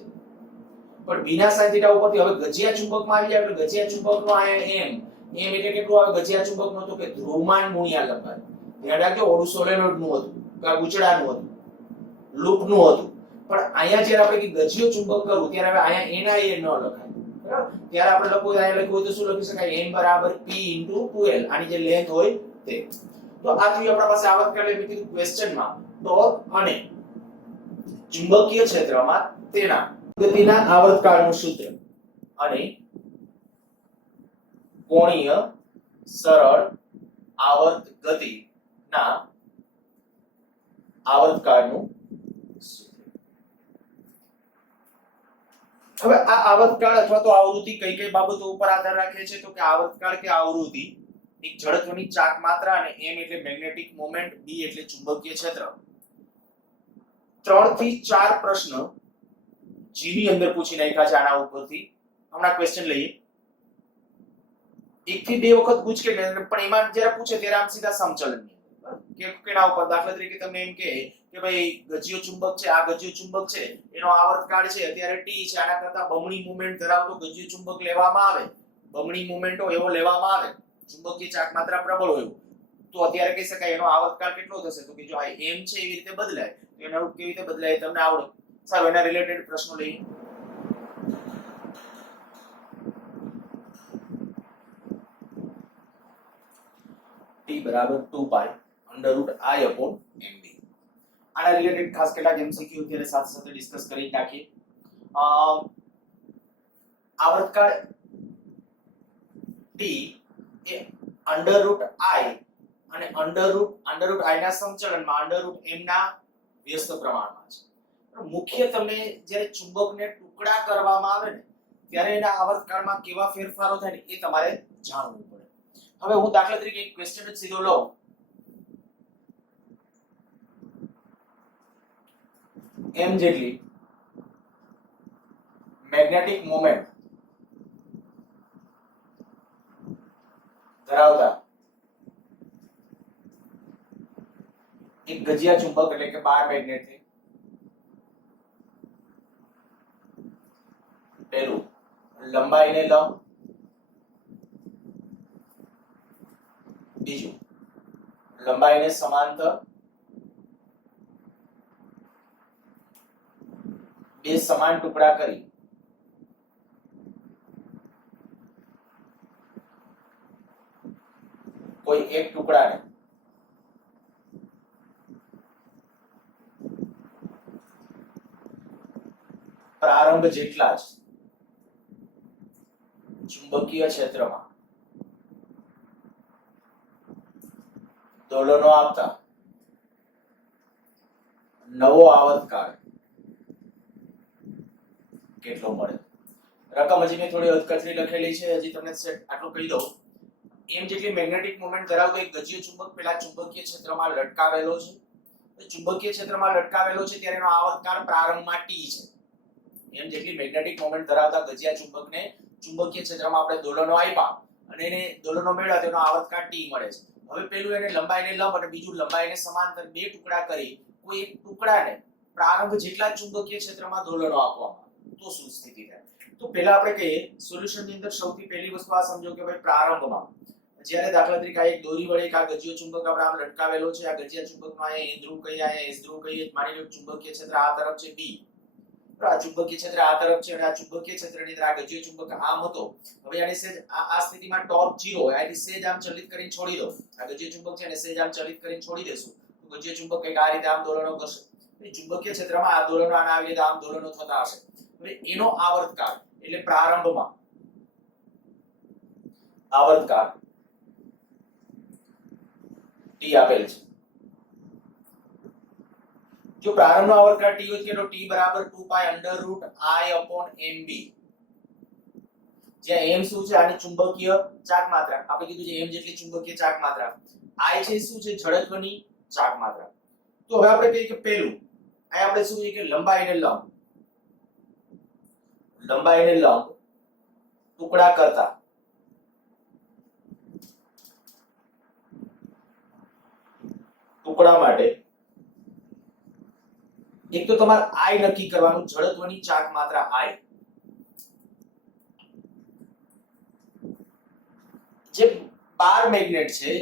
પણ b ના sin થીટા ઉપરથી હવે ગજિયા ચુંબકમાં આવી જાય એટલે ગજિયા ચુંબકનો આયા m એટલે કેટલું આવે ગજિયા ચુંબકનો? તો કે ધ્રુવમાન ગુણ્યા લંબાઈ. ધ્યાન રાખજો, ઓલું સોલેનોઇડ નું હતું, કા ગુચડાનું હતું, લૂપ નું હતું. પણ અહીંયા જ્યારે આપણે કે ગજિયો ચુંબક કરું ત્યારે હવે અહીંયા n ન લખાય. બરાબર, ત્યારે આપણે લખવું અહીંયા લખવું હોય તો શું લખી શકાય? m બરાબર p * 2l. આની જે લેન્થ હોય તે. તો આ થયું આપણા પાસે આવર્તકાળ. એટલે કીધું ક્વેશ્ચનમાં ટોર્ક અને ચુંબકીય ક્ષેત્રમાં તેના ગતિના આવર્તકાળનું સૂત્ર અને કોણીય સરળ આવર્ત ગતિના આવર્તકાળનું સૂત્ર. હવે આ આવર્તકાળ અથવા તો આવૃત્તિ કઈ કઈ બાબતો ઉપર આધાર રાખે છે? તો કે આવર્તકાળ કે આવૃત્તિ એક જડત્વની ચાક માત્રા અને m એટલે મેગ્નેટિક મોમેન્ટ, b એટલે ચુંબકીય ક્ષેત્ર. 3 થી 4 પ્રશ્ન g ની અંદર પૂછી નાખ્યા છે આના ઉપરથી. હમણાં ક્વેશ્ચન લઈએ. 1 થી 2 વખત પૂછ કે પણ એમાં જ્યારે પૂછે ત્યારે આમ સીધા સમચલન કે કેના ઉપર દાખલા તરીકે તમે એમ કે ભાઈ ગજિયો ચુંબક છે, આ ગજિયો ચુંબક છે, એનો આવર્તકાળ છે અત્યારે t છે, આના કરતા બમણી મોમેન્ટ ધરાવતો ગજિયો ચુંબક લેવામાં આવે, બમણી મોમેન્ટ હોય એવો લેવામાં આવે, ચુંબકીય ચાક માત્રા પ્રબળ હોય, તો અત્યારે કહી શકાય એનો આવર્તકાળ કેટલો થશે? તો કે જો આ m છે એવી રીતે બદલાય તો એના રૂપ કેવી રીતે બદલાય તમને આવડે. સારું, એના રિલેટેડ પ્રશ્નો લઈએ. t બરાબર 2π √i અપોન mb. આના રિલેટેડ ખાસ કેટલાક MCQ અત્યારે સાથે સાથે ડિસ્કસ કરી નાખીએ. આવર્તકાળ t એ √i અને √i ના સમચલનમાં √m ના વ્યસ્ત પ્રમાણમાં છે. મુખ્ય તમે જ્યારે ચુંબકને ટુકડા કરવામાં આવે ને ત્યારે એના આવર્તકાળમાં કેવા ફેરફારો થાય ને એ તમારે જાણવું પડે. હવે હું દાખલા તરીકે એક ક્વેશ્ચન જ સીધો લઉં. m જેટલી મેગ્નેટિક મોમેન્ટ ધરાવતા એક ગજિયા ચુંબક એટલે કે બાર મેગ્નેટ થી પહેલું લંબાઈને લંબ, બીજું લંબાઈને સમાંતર, બે સમાન ટુકડા કરી કોઈ એક ટુકડાને પ્રારંભ જેટલા જ ચુંબકીય ક્ષેત્રમાં દોલનો આપતા નવો આવર્તકાળ કેટલો મળે? રકમ હજી મેં થોડી અધકચરી લખેલી છે, હજી તમને આટલું કહી દઉં. એમ જેટલી મેગ્નેટિક મોમેન્ટ ધરાવતો એક ગજ્ય ચુંબક પેલા ચુંબકીય ક્ષેત્રમાં લટકાવેલો છે. ચુંબકીય ક્ષેત્રમાં લટકાવેલો છે ત્યારે એનો આવર્તકાળ પ્રારંભમાં t છે. એમ જેટલી મેગ્નેટિક મોમેન્ટ ધરાવતા ગજિયા ચુંબકને ચુંબકીય ક્ષેત્રમાં આપણે દોલનો આપ્યા અને એને દોલનો મેળવ્યા તેનો આવર્તકાળ t મળે છે. હવે પેલું એને લંબાઈને લંબ અને બીજું લંબાઈને સમાંતર બે ટુકડા કરી કોઈ એક ટુકડાને પ્રારંભ જેટલા ચુંબકીય ક્ષેત્રમાં દોલનો આપવામાં તો શું સ્થિતિ થાય? તો પહેલા આપણે કહીએ સોલ્યુશનની અંદર સૌથી પહેલી વસ્તુ આ સમજો કે ભાઈ પ્રારંભમાં જ્યારે દાખલા તરીકે એક દોરી વડે એક આ ગજિયો ચુંબક આપણે આમ લટકાવેલો છે, આ ગજિયા ચુંબકનો અહીંયા n ધ્રુવ કહીએ, અહીંયા s ધ્રુવ કહીએ, માની લો ચુંબકીય ક્ષેત્ર આ તરફ છે b, આ ચુંબકીય ક્ષેત્ર આ તરફ છે અને આ ચુંબકીય ક્ષેત્રની અંદર આ ગજિયો ચુંબક આમ હતો. હવે આની સેજ આ સ્થિતિમાં ટોર્ક 0 હોય, આની સેજ આમ ચલિત કરીને છોડી દો. આ ગજિયો ચુંબક છે અને સેજ આમ ચલિત કરીને છોડી દેશું તો ગજિયો ચુંબક કંઈક આ રીતે આમ દોલનો કરશે. ચુંબકીય ક્ષેત્રમાં આ દોલનો આના આવી રીતે આમ દોલનો થતા હશે. હવે એનો આવર્તકાળ એટલે પ્રારંભમાં આવર્તકાળ t આપેલ છે. જો પ્રારંભનો આવર્તકાળ t હોય તો t બરાબર 2π √i/mb, જ્યાં m શું છે? આની ચુંબકીય ચાક માત્રા. આપણે કીધું છે m જેટલી ચુંબકીય ચાક માત્રા, i છે શું છે? જડત્વની ચાક માત્રા. તો હવે આપણે કહીએ કે પહેલું અહીં આપણે શું કહીએ કે લંબાઈને લંબ ટુકડા કરતા ટુકડા માટે એક તો તમારે i નક્કી કરવાનું, જડત્વની ચાક માત્રા i. જે બાર મેગ્નેટ છે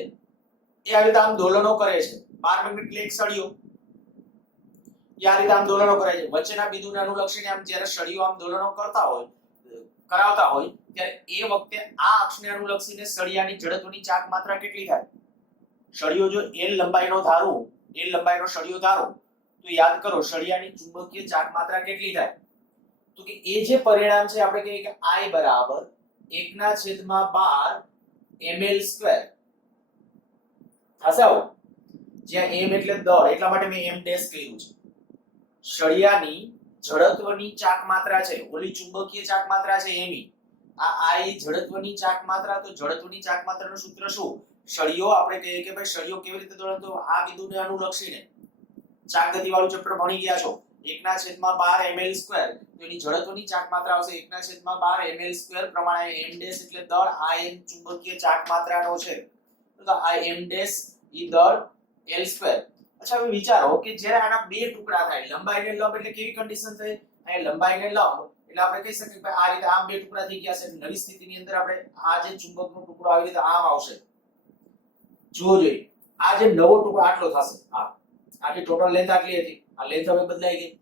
એ આ રીતે આમ દોલનો કરે છે. બાર મેગ્નેટ એટલે એક સળિયો, એ આ રીતે આમ દોલનો કરે છે. વચ્ચેના બિંદુને અનુલક્ષીને આમ જ્યારે સળિયો આમ દોલનો કરાવતા હોય ત્યારે એ વખતે આ અક્ષને અનુલક્ષીને સળિયાની જડત્વની ચાક માત્રા કેટલી થાય? સળિયો જો l લંબાઈનો ધારું, l લંબાઈનો સળિયો ધારું તો યાદ કરો સળિયાની ચુંબકીય ચાક માત્રા કેટલી થાય? તો કે એ જે પરિણામ છે આપણે કહીએ કે I બરાબર 1/12 ml² થશે. આવું જ્યાં m એટલે દળ, એટલા માટે મેં m ડેશ કહ્યું છે. સળિયાની જડત્વની ચાક માત્રા છે, ઓલી ચુંબકીય ચાક માત્રા છે m. આ I જડત્વની ચાક માત્રા. તો જડત્વની ચાક માત્રાનું સૂત્ર શું? સળિયો આપણે કહીએ કે ભાઈ સળિયો કેવી રીતે દોડે? તો આ બિંદુને અનુલક્ષીને ચાક ગતિ વાળું ચેપ્ટર ભણી ગયા છો. 1/12 ml², તો એની જડત્વની ચાક માત્રા આવશે 1/12 ml² પ્રમાણે m ડેશ એટલે દળ, im ચુંબકીય ચાક માત્રાનો છે તો im ડેશ ઈ દળ l². અચ્છા હવે વિચારો કે જ્યારે આના બે ટુકડા થાય, લંબાઈને લંબ એટલે કેવી કન્ડિશન થઈ? અહીં લંબાઈને લંબ એટલે આપણે કહી શકીએ કે આ રીતે આમ બે ટુકડા થઈ ગયા છે. નવી સ્થિતિની અંદર આપણે આ જે ચુંબકનો ટુકડો આવી રીતે આમ આવશે. જુઓ જોઈએ આ જે નવો ટુકડો આટલો થશે. આટલી ટોટલ લેન્થ આટલી હતી, આ લેન્થ હવે બદલાઈ ગઈ.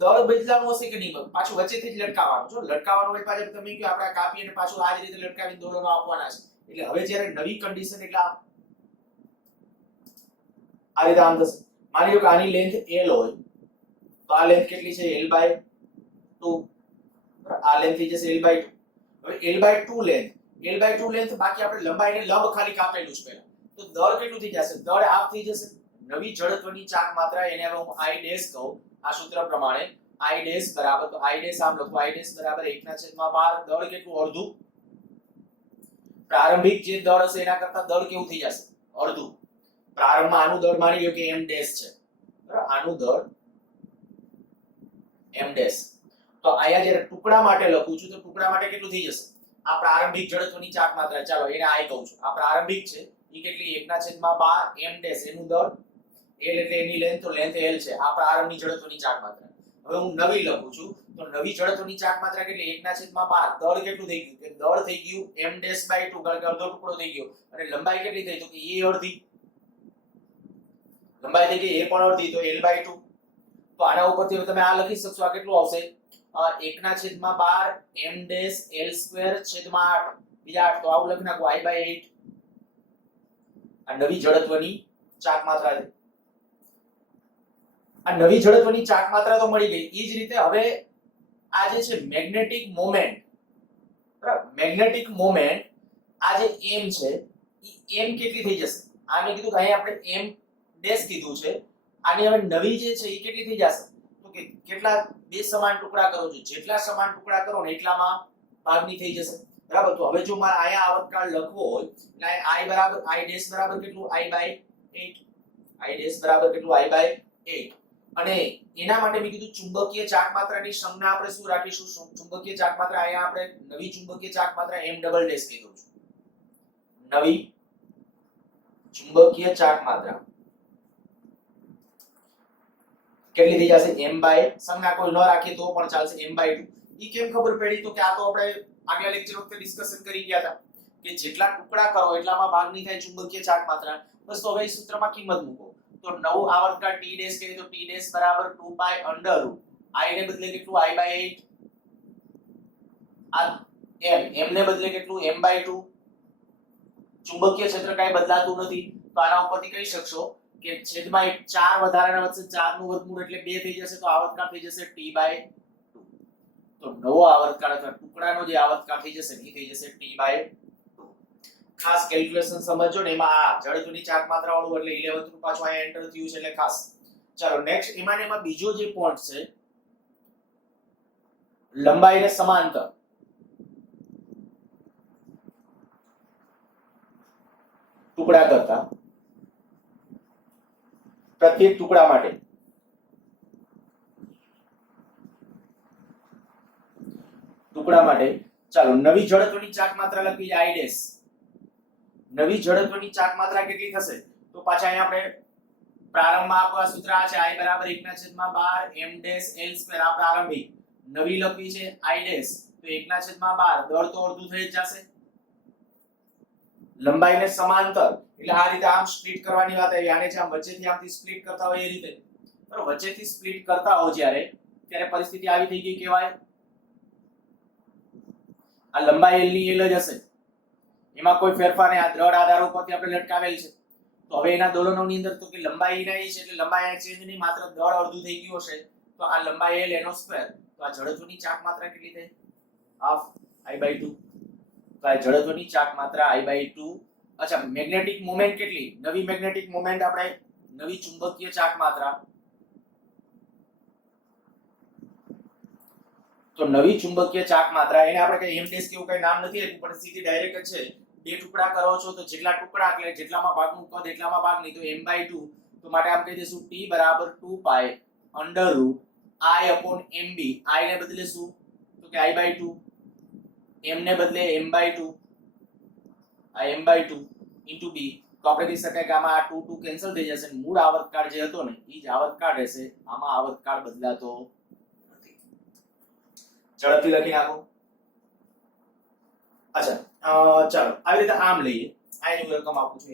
દળ બદલાવાનું હશે કે નહીં? પાછું વચ્ચેથી જ લટકાવવાનું. જો લટકાવવાનું હોય પાછું તમે કહ્યું આપણે કાપી અને પાછું આ જ રીતે લટકાવીને દોલનો આપવાના છે. એટલે હવે જ્યારે નવી કન્ડિશન એટલે આ રીતે આમ થશે. માની લો કે આની લેન્થ l હોય તો આ લેન્થ કેટલી છે? l/2. આ લેન્થ થઈ જશે l/2. હવે l/2 લેન્થ બાકી આપણે લંબાઈને લંબ ખાલી કાપેલું છે પહેલા. તો દળ કેટલું થઈ જશે? દળ હાફ થઈ જશે. નવી જડત્વની ચાક માત્રા એને હવે હું I ડેશ કહું. આ સૂત્ર પ્રમાણે I ડેશ બરાબર, તો I ડેશ આમ લખો, I ડેશ બરાબર 1/12. દળ કેટલું? અડધું. પ્રારંભિક જે દળ હશે એના કરતા દળ કેવું થઈ જશે? અડધું. પ્રારંભમાં આનું દળ માની લો કે m ડેશ છે, બરાબર? આનું દળ m ડેશ. તો અહીંયા જ્યારે ટુકડા માટે લખું છું તો ટુકડા માટે કેટલું થઈ જશે? આ પ્રારંભિક જડત્વની ચાક માત્રા, ચાલો એને I કહું છું. આ પ્રારંભિક છે એ કેટલી 1/12 m ડેશ, એનું દળ l એટલે એની લેન્થ, તો લેન્થ l છે. આ પ્રારંભની જડત્વની ચાક માત્રા. હવે હું નવી લખું છું તો નવી જડત્વની ચાક માત્રા કેટલી? 1/12. દળ કેટલું થઈ ગયું? કે દળ થઈ ગયું m ડેશ બાય 2, કારણ કે અડધો ટુકડો થઈ ગયો. અને લંબાઈ કેટલી થઈ? તો કે a અડધી. લંબાઈ થઈ ગઈ a પણ અડધી, તો l બાય 2. તો આના ઉપરથી તમે આ લખી શકશો. આ કેટલું આવશે? 1/12 m ડેશ l સ્ક્વેર છેદમાં 8, બીજા 8, તો આવું લખી નાખો I બાય 8. આ નવી જડત્વની ચાક માત્રા છે. આ નવી જડત્વની ચાક માત્રા તો મળી ગઈ. એ જ રીતે હવે આ જે છે મેગ્નેટિક મોમેન્ટ, બરાબર, મેગ્નેટિક મોમેન્ટ આ જે m છે એ m કેટલી થઈ જશે? આને કીધું કે અહીંયા આપણે m ડેશ કીધું છે. આની હવે નવી જે છે એ કેટલી થઈ જશે? તો કે કેટલા બે સમાન ટુકડા કરો છો, જેટલા સમાન ટુકડા કરો ને એટલામાં ભાગની થઈ જશે. બરાબર. તો હવે જો મારે અહીંયા આવર્તકાળ લખવો હોય એટલે I બરાબર I ડેશ બરાબર કેટલું? I by 8. I ડેશ બરાબર કેટલું? I by 8. અને એના માટે મેં કીધું ચુંબકીય ચાક માત્રાની સંજ્ઞા આપણે શું રાખીશું? ચુંબકીય ચાક માત્રા અહીંયા આપણે નવી ચુંબકીય ચાક માત્રા m ડબલ ડેશ કહી દઉં છું. નવી ચુંબકીય ચાક માત્રા કેટલી થઈ જશે? m બાય, સંજ્ઞા કોઈ ન રાખીએ તો પણ ચાલશે, m બાય 2. ઈ કેમ ખબર પડી? તો કે આ તો આપણે આગલા લેક્ચર વખતે ડિસ્કશન કરી ગયા હતા કે જેટલા ટુકડા કરો એટલામાં ભાગની થાય ચુંબકીય ચાક માત્રા. બસ તો હવે એ સૂત્રમાં કિંમત મૂકો. તો નવું આવર્તકાળ t ડેશ કરીએ તો t ડેશ બરાબર 2 પાઈ અંડર રૂટ I ને બદલે કેટલું? I by 8. આ m ને બદલે કેટલું? m by 2. ચુંબકીય ક્ષેત્ર કાંઈ બદલાતું નથી. તો આના ઉપરથી કહી શકશો કે છેદમાં 4 વધારાના વચ્ચે 4 નું વર્ગમૂળ એટલે 2 થઈ જશે. તો આવર્તકાળ થઈ જશે t બાય 2. તો નવો આવર્તકાળ અથવા ટુકડાનો જે આવર્તકાળ થઈ જશે એ થઈ જશે t બાય 2. ખાસ કેલ્ક્યુલેશન સમજજો ને, એમાં આ જડત્વની ચાક માત્રા વાળું એટલે 11th નું પાછું અહીંયા એન્ટર થયું છે એટલે ખાસ. ચાલો નેક્સ્ટ એમાં બીજો જે પોઈન્ટ છે લંબાઈને સમાંતર. ટુકડા કરતા પ્રત્યેક ટુકડા માટે ચાલો નવી જડત્વની ચાક માત્રા લખી I ડેશ. નવી જડત્વની ચાક માત્રા કેટલી થશે? તો પાછા અહીંયા આપણે પ્રારંભમાં આપવા સૂત્ર આ છે I બરાબર 1/12 m ડેશ l સ્ક્વેર. આ પ્રારંભિક. નવી લખવી છે I ડેશ, તો 1/12 દળ તો અડધું થઈ જશે. લંબાઈને સમાંતર એટલે આ રીતે આમ સ્પ્લિટ કરવાની વાત આવી. આને જે આમ વચ્ચેથી આમથી સ્પ્લિટ કરતા હોય એ રીતે, બરાબર, વચ્ચેથી સ્પ્લિટ કરતા હો જ્યારે, ત્યારે પરિસ્થિતિ આવી થઈ ગઈ કહેવાય. આ લંબાઈ l ની l જ હશે, એમાં કોઈ ફેરફાર નહીં. આ દ્રઢ આધાર ઉપરથી આપણે લટકાવેલ છે. તો હવે એના દોલનોની અંદર તો કે લંબાઈ ના છે એટલે લંબાઈ ચેન્જ નહીં, માત્ર દળ અડધું થઈ ગયું હશે. તો આ લંબાઈ l એનો સ્ક્વેર. તો આ જડત્વની ચાક માત્રા કેટલી થઈ? Half I by 2. તો આ જડત્વની ચાક માત્રા I બાય 2. અચ્છા, મેગ્નેટિક મોમેન્ટ કેટલી? નવી મેગ્નેટિક મોમેન્ટ આપણે નવી ચુંબકીય ચાક માત્રા. તો નવી ચુંબકીય ચાક માત્રા એને આપણે કઈ m ડેશ કેવું કઈ નામ નથી આપ્યું, પણ સીધી ડાયરેક્ટ જ છે. બે ટુકડા કરો છો તો જેટલા ટુકડા એટલે જેટલામાં ભાગનું કદ એટલામાં ભાગ નહીં, તો m બાય 2. તો માટે આમ કહી દઈશું t બરાબર 2 pi under root I upon mb. I ને બદલે શું? તો કે I બાય 2. m ને બદલે m બાય 2. આ m બાય 2 ઇન્ટુ b. તો આપણે કહી શકાય કે આમાં આ 2 2 કેન્સલ થઈ જશે. મૂળ આવર્તકાળ જે હતો ને એ જ આવર્તકાળ રહેશે. આમાં આવર્તકાળ બદલાતો નથી. ઝડપથી લખી નાખો. અચ્છા, ચાલો આવી રીતે આમ લઈએ. આ એનું રકમ આપું છું.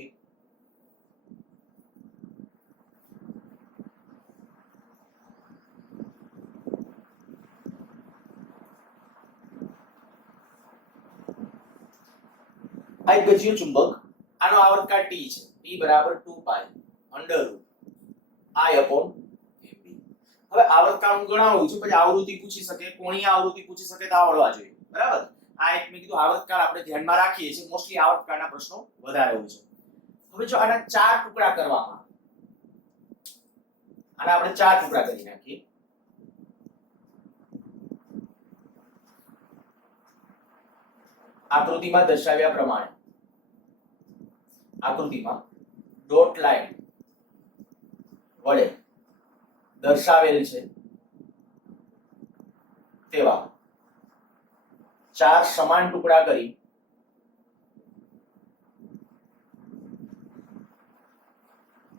આ એક ગજીય ચુંબક, આનો આવર્તકાળ t છે. t બરાબર 2 pi under root I upon mb. હવે આવર્તકાળ હું ગણાવું છું, પછી આવૃત્તિ પૂછી શકે, કોણીય આવૃત્તિ પૂછી શકે તો આવડવા જોઈએ. બરાબર. આ એક મેં કીધું આવર્તકાળ આપણે ધ્યાનમાં રાખીએ છીએ. મોસ્ટલી આવર્તકાળના પ્રશ્નો વધારે હોય છે. હવે જો આના 4 ટુકડા કરવામાં આવે, આના આપણે 4 ટુકડા કરી નાખીએ. આકૃતિમાં દર્શાવ્યા પ્રમાણે આકૃતિમાં ડોટ લાઈન વડે દર્શાવેલ છે તેવા 4 સમાન ટુકડા કરી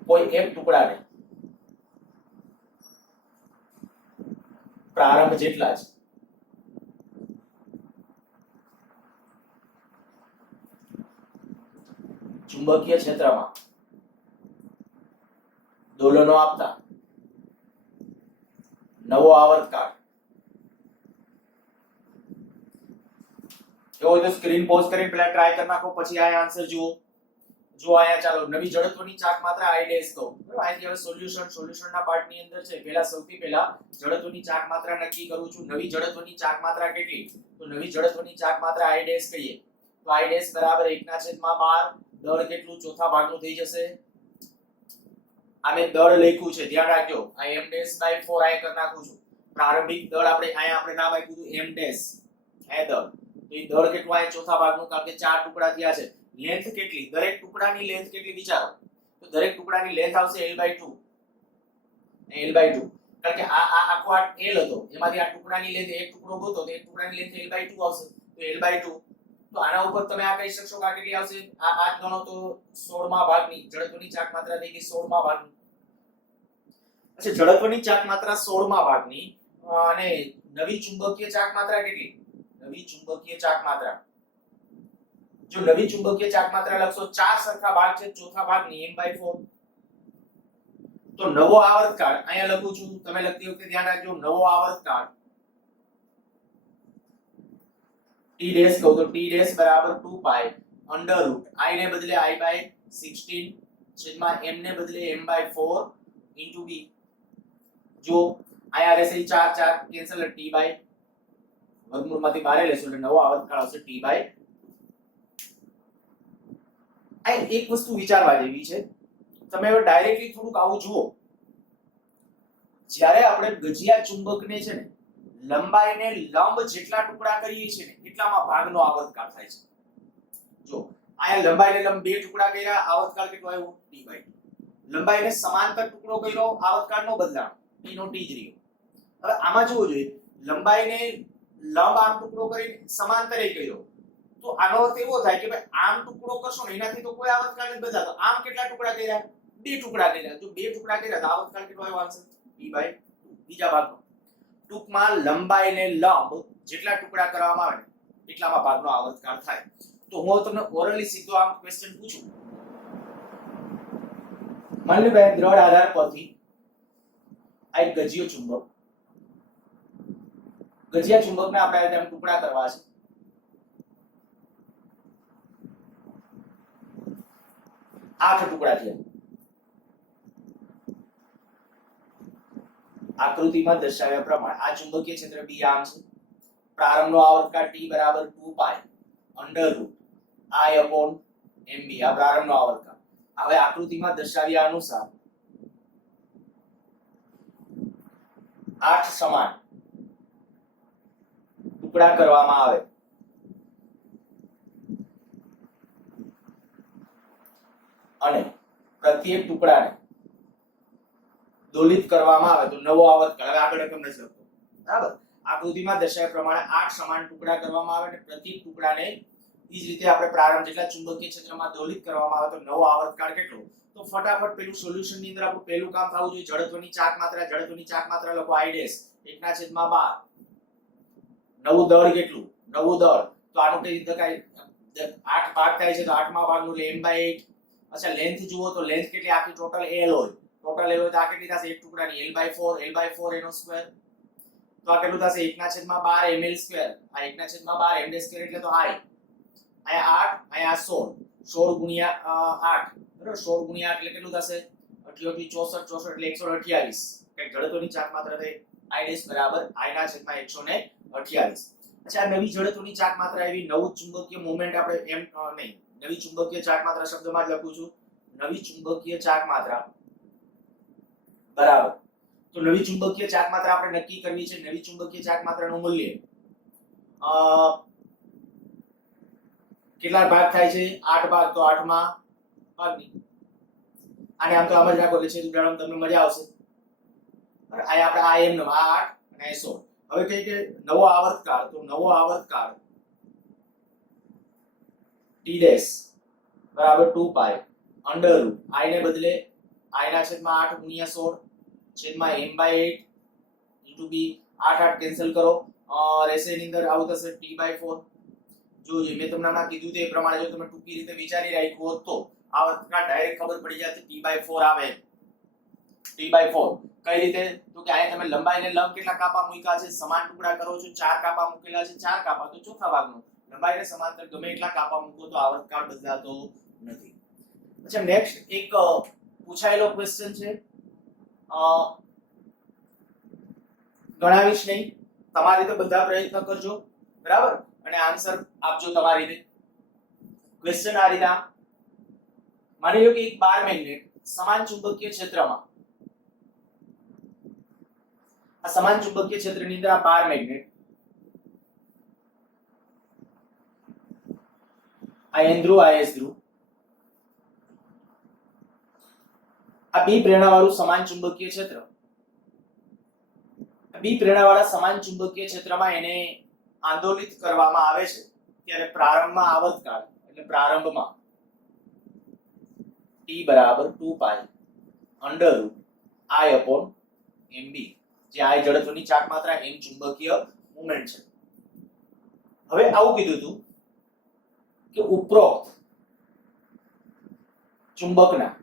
કોઈ એક ટુકડાને પ્રારંભ જેટલા જ ચુંબકીય ક્ષેત્રમાં દોલનો આપતા નવો આવર્તકાળ જો તો સ્ક્રીન પોઝ કરીને પેલા ટ્રાય કરી નાખો, પછી આ આન્સર જુઓ. જો આયા ચાલો નવી જડત્વની ચાક માત્રા આઈ ડેશ કહો. બરાબર, આથી હવે સોલ્યુશનના પાર્ટની અંદર છે પહેલા સૌથી પહેલા જડત્વની ચાક માત્રા નક્કી કરું છું. નવી જડત્વની ચાક માત્રા કેટલી? તો નવી જડત્વની ચાક માત્રા આઈ ડેશ કહીએ તો આઈ ડેશ બરાબર 1/12. દળ કેટલું? ચોથા ભાગનું થઈ જશે. આને દળ લખ્યું છે, ધ્યાન રાખજો. આ m ડેશ બાય 4 આ કરી નાખું છું. પ્રારંભિક દળ આપણે નામ આપ્યું હતું m ડેશ. એ દળ તો એ દળ કેટલું? આ ચોથા ભાગનું, કારણ કે 4 ટુકડા થયા છે. લેન્થ કેટલી? દરેક ટુકડાની લેન્થ કેટલી વિચારો. તો દરેક ટુકડાની લેન્થ આવશે l/2. l/2 કારણ કે આ આખો આ l હતો, એમાંથી આ ટુકડાની લેન્થ એક ટુકડો ગોતો તો એક ટુકડાની લેન્થ l/2 આવશે. તો l/2 તો આના ઉપર તમે આ કહી શકશો કે આ કેટલી આવશે? આ ગણો તો 16મા ભાગની જડત્વની ચાક માત્રા થઈ ગઈ 16મા ભાગની. અચ્છા, જડત્વની ચાક માત્રા 16મા ભાગની અને નવી ચુંબકીય ચાક માત્રા કેટલી? નવી ચુંબકીય ચાક માત્રા, જો નવી ચુંબકીય ચાક માત્રા લખશો 4 સરખા ભાગ છે, ચોથા ભાગની m/4. તો નવો આવર્તકાળ અહીંયા લખું છું, તમે લખતી વખતે ધ્યાન રાખજો. નવો આવર્તકાળ t ડેશ કહું તો t ડેશ બરાબર 2π અંડરરૂટ i ને બદલે i/16 છેદમાં m ને બદલે m/4 ઇન્ટુ b. જો આયા રહેશે 4 કેન્સલ, t બાય વર્ગમૂળમાંથી બહાર લેશો એટલે નવો આવર્તકાળ આવશે t બાય. આ એક વસ્તુ વિચારવા જેવી છે. તમે હવે ડાયરેક્ટલી થોડુંક આવું જુઓ. જ્યારે આપણે ગજિયા ચુંબકને છે ને લંબાઈને લંબ જેટલા ટુકડા કરીએ છીએ ને એટલામાં ભાગનો આવર્તકાળ થાય છે. જો આયા લંબાઈને લંબ બે ટુકડા કર્યા, આવર્તકાળ કેટલો આવ્યો? t/2. લંબાઈને સમાંતર ટુકડો કર્યો, આવર્તકાળ નો બદલાણો, t નો t જ રહ્યો. હવે આમાં જોવું જોઈએ, લંબાઈને લંબ આમ ટુકડો કરીને સમાંતરે કર્યો તો આનો અર્થ એવો થાય કે ભાઈ આમ ટુકડો કરશો ને એનાથી તો કોઈ આવર્તકાળ નથી બદલાતો. આમ કેટલા ટુકડા કર્યા? બે ટુકડા કર્યા. જો બે ટુકડા કર્યા તો આવર્તકાળ કેટલો આવ્યો? Answer t/2. બીજા ભાગનો ટૂંકમાં લંબાઈને લંબ જેટલા ટુકડા કરવામાં આવે ને એટલામાં ભાગનો આવર્તકાળ થાય. તો હું તમને ઓરલી સીધો આમ ક્વેશ્ચન પૂછું. માની લો કે દ્રઢ આધાર પરથી આ એક ગજિયો ચુંબક, ગજિયા ચુંબકને આપણે તેમ ટુકડા કરવા છે. આઠ ટુકડા થયા. આકૃતિમાં દર્શાવ્યા પ્રમાણે આ ચુંબકીય ક્ષેત્ર B આમ છે. પ્રારંભનો આવર્તકાળ t બરાબર 2π અંડરરૂટ i/mb. આ પ્રારંભનો આવર્તકાળ. હવે આકૃતિમાં દર્શાવ્યા અનુસાર 8 સમાન ટુકડા કરવામાં આવે અને પ્રત્યેક ટુકડાને દોલિત કરવામાં આવે તો નવો આવર્તકાળ. હવે આગળ રકમ નથી લખતો, બરાબર. આકૃતિમાં દર્શાવ્યા પ્રમાણે 8 સમાન ટુકડા કરવામાં આવે અને પ્રત્યેક ટુકડાને એ જ રીતે આપણે પ્રારંભ જેટલા ચુંબકીય ક્ષેત્રમાં દોલિત કરવામાં આવે તો નવો આવર્તકાળ કેટલો? તો ફટાફટ પેલું સોલ્યુશન ની અંદર આપણું પહેલું કામ થવું જોઈએ. જડત્વની ચાક માત્રા, જડત્વની ચાક માત્રા લખો i ડેશ 1/12. નવું દળ કેટલું? નવું દળ તો આનું કઈ રીતે કાઈ 8 ભાગ થાય છે તો 8મા ભાગનું એટલે m/8. અચ્છા, લેન્થ જુઓ તો લેન્થ કેટલી? આખી ટોટલ l હોય. ટોટલ l હોય તો આ કેટલી થશે? એક ટુકડાની l/4 એનો સ્ક્વેર. તો આ કેટલું થશે? 1/12 ml². આ 1/12 ml² એટલે તો i. અહીંયા 8, અહીંયા 16 ગુણ્યા 8, બરાબર. 16 ગુણ્યા 8 એટલે કેટલું થશે? 88 64 એટલે 128. કઈ જડત્વની ચાક માત્રા થઈ i ડેશ બરાબર i/128. અચ્છા, નવી જડત્વની ચાક માત્રા એવી નવું ચુંબકીય મોમેન્ટ આપણે એમ નહીં, નવી ચુંબકીય ચાક માત્રા શબ્દમાં જ લખું છું. નવી ચુંબકીય ચાક માત્રા બરાબર. તો નવી ચુંબકીય ચાક માત્રા આપણે નક્કી કરવી છે. નવી ચુંબકીય ચાક માત્રાનું મૂલ્ય કેટલા ભાગ થાય છે? 8 ભાગ. તો 8મા ભાગની આને આમ તો આમ જ રાખો એટલે છે ઉદાહરણ તમને મજા આવશે. અહીંયા આપણે આ m નો 8 અને 16. હવે કઈ કે નવો આવર્તકાળ, તો નવો આવર્તકાળ t ડેશ બરાબર 2 પાઈ અંડર રૂટ i ને બદલે i ના છેદમાં 8 ગુણ્યા 16 છેદમાં m by 8 into b 8 8 cancel કરો, રહેશે એની અંદર આવું થશે t બાય 4. જો મેં તમને હમણાં કીધું તે પ્રમાણે જો તમે ટૂંકી રીતે વિચારી રાખ્યું હોત તો આવર્તકાળ ડાયરેક્ટ ખબર પડી જાય t બાય 4 આવે. t બાય 4 કઈ રીતે? તો કે અહીંયા તમે લંબાઈને લંબ કેટલા કાપા મૂક્યા છે, સમાન ટુકડા કરો છો, 4 કાપા મૂકેલા છે, 4 કાપા તો ચોથા ભાગનો લંબાઈને સમાંતર ગમે એટલા કાપા મૂકો તો આવર્તકાળ બદલાતો નથી. અચ્છા, નેક્સ્ટ એક પૂછાયેલો ક્વેશ્ચન છે, ગણાવીશ નહીં, તમારી રીતે બધા પ્રયત્ન કરજો બરાબર, અને આન્સર આપજો તમારી રીતે. ક્વેશ્ચન આ રીતે, માની લો કે એક બાર મેગ્નેટ સમાન ચુંબકીય ક્ષેત્રમાં, આ સમાન ચુંબકીય ક્ષેત્રની અંદર આ બાર મેગ્નેટ, આ n ધ્રુવ આ s ધ્રુવ, આ બી પ્રેરણાવાળું સમાન ચુંબકીય ક્ષેત્ર, બી પ્રેરણાવાળા સમાન ચુંબકીય ક્ષેત્રમાં એને આંદોલિત કરવામાં આવે છે ત્યારે પ્રારંભમાં આવર્તકાળ એટલે પ્રારંભમાં t બરાબર 2 pi under root i upon mb, જે i જડત્વની ચાક માત્રા, m ચુંબકીય મોમેન્ટ છે. હવે આવું કીધું હતું કે ઉપરોક્ત ચુંબકના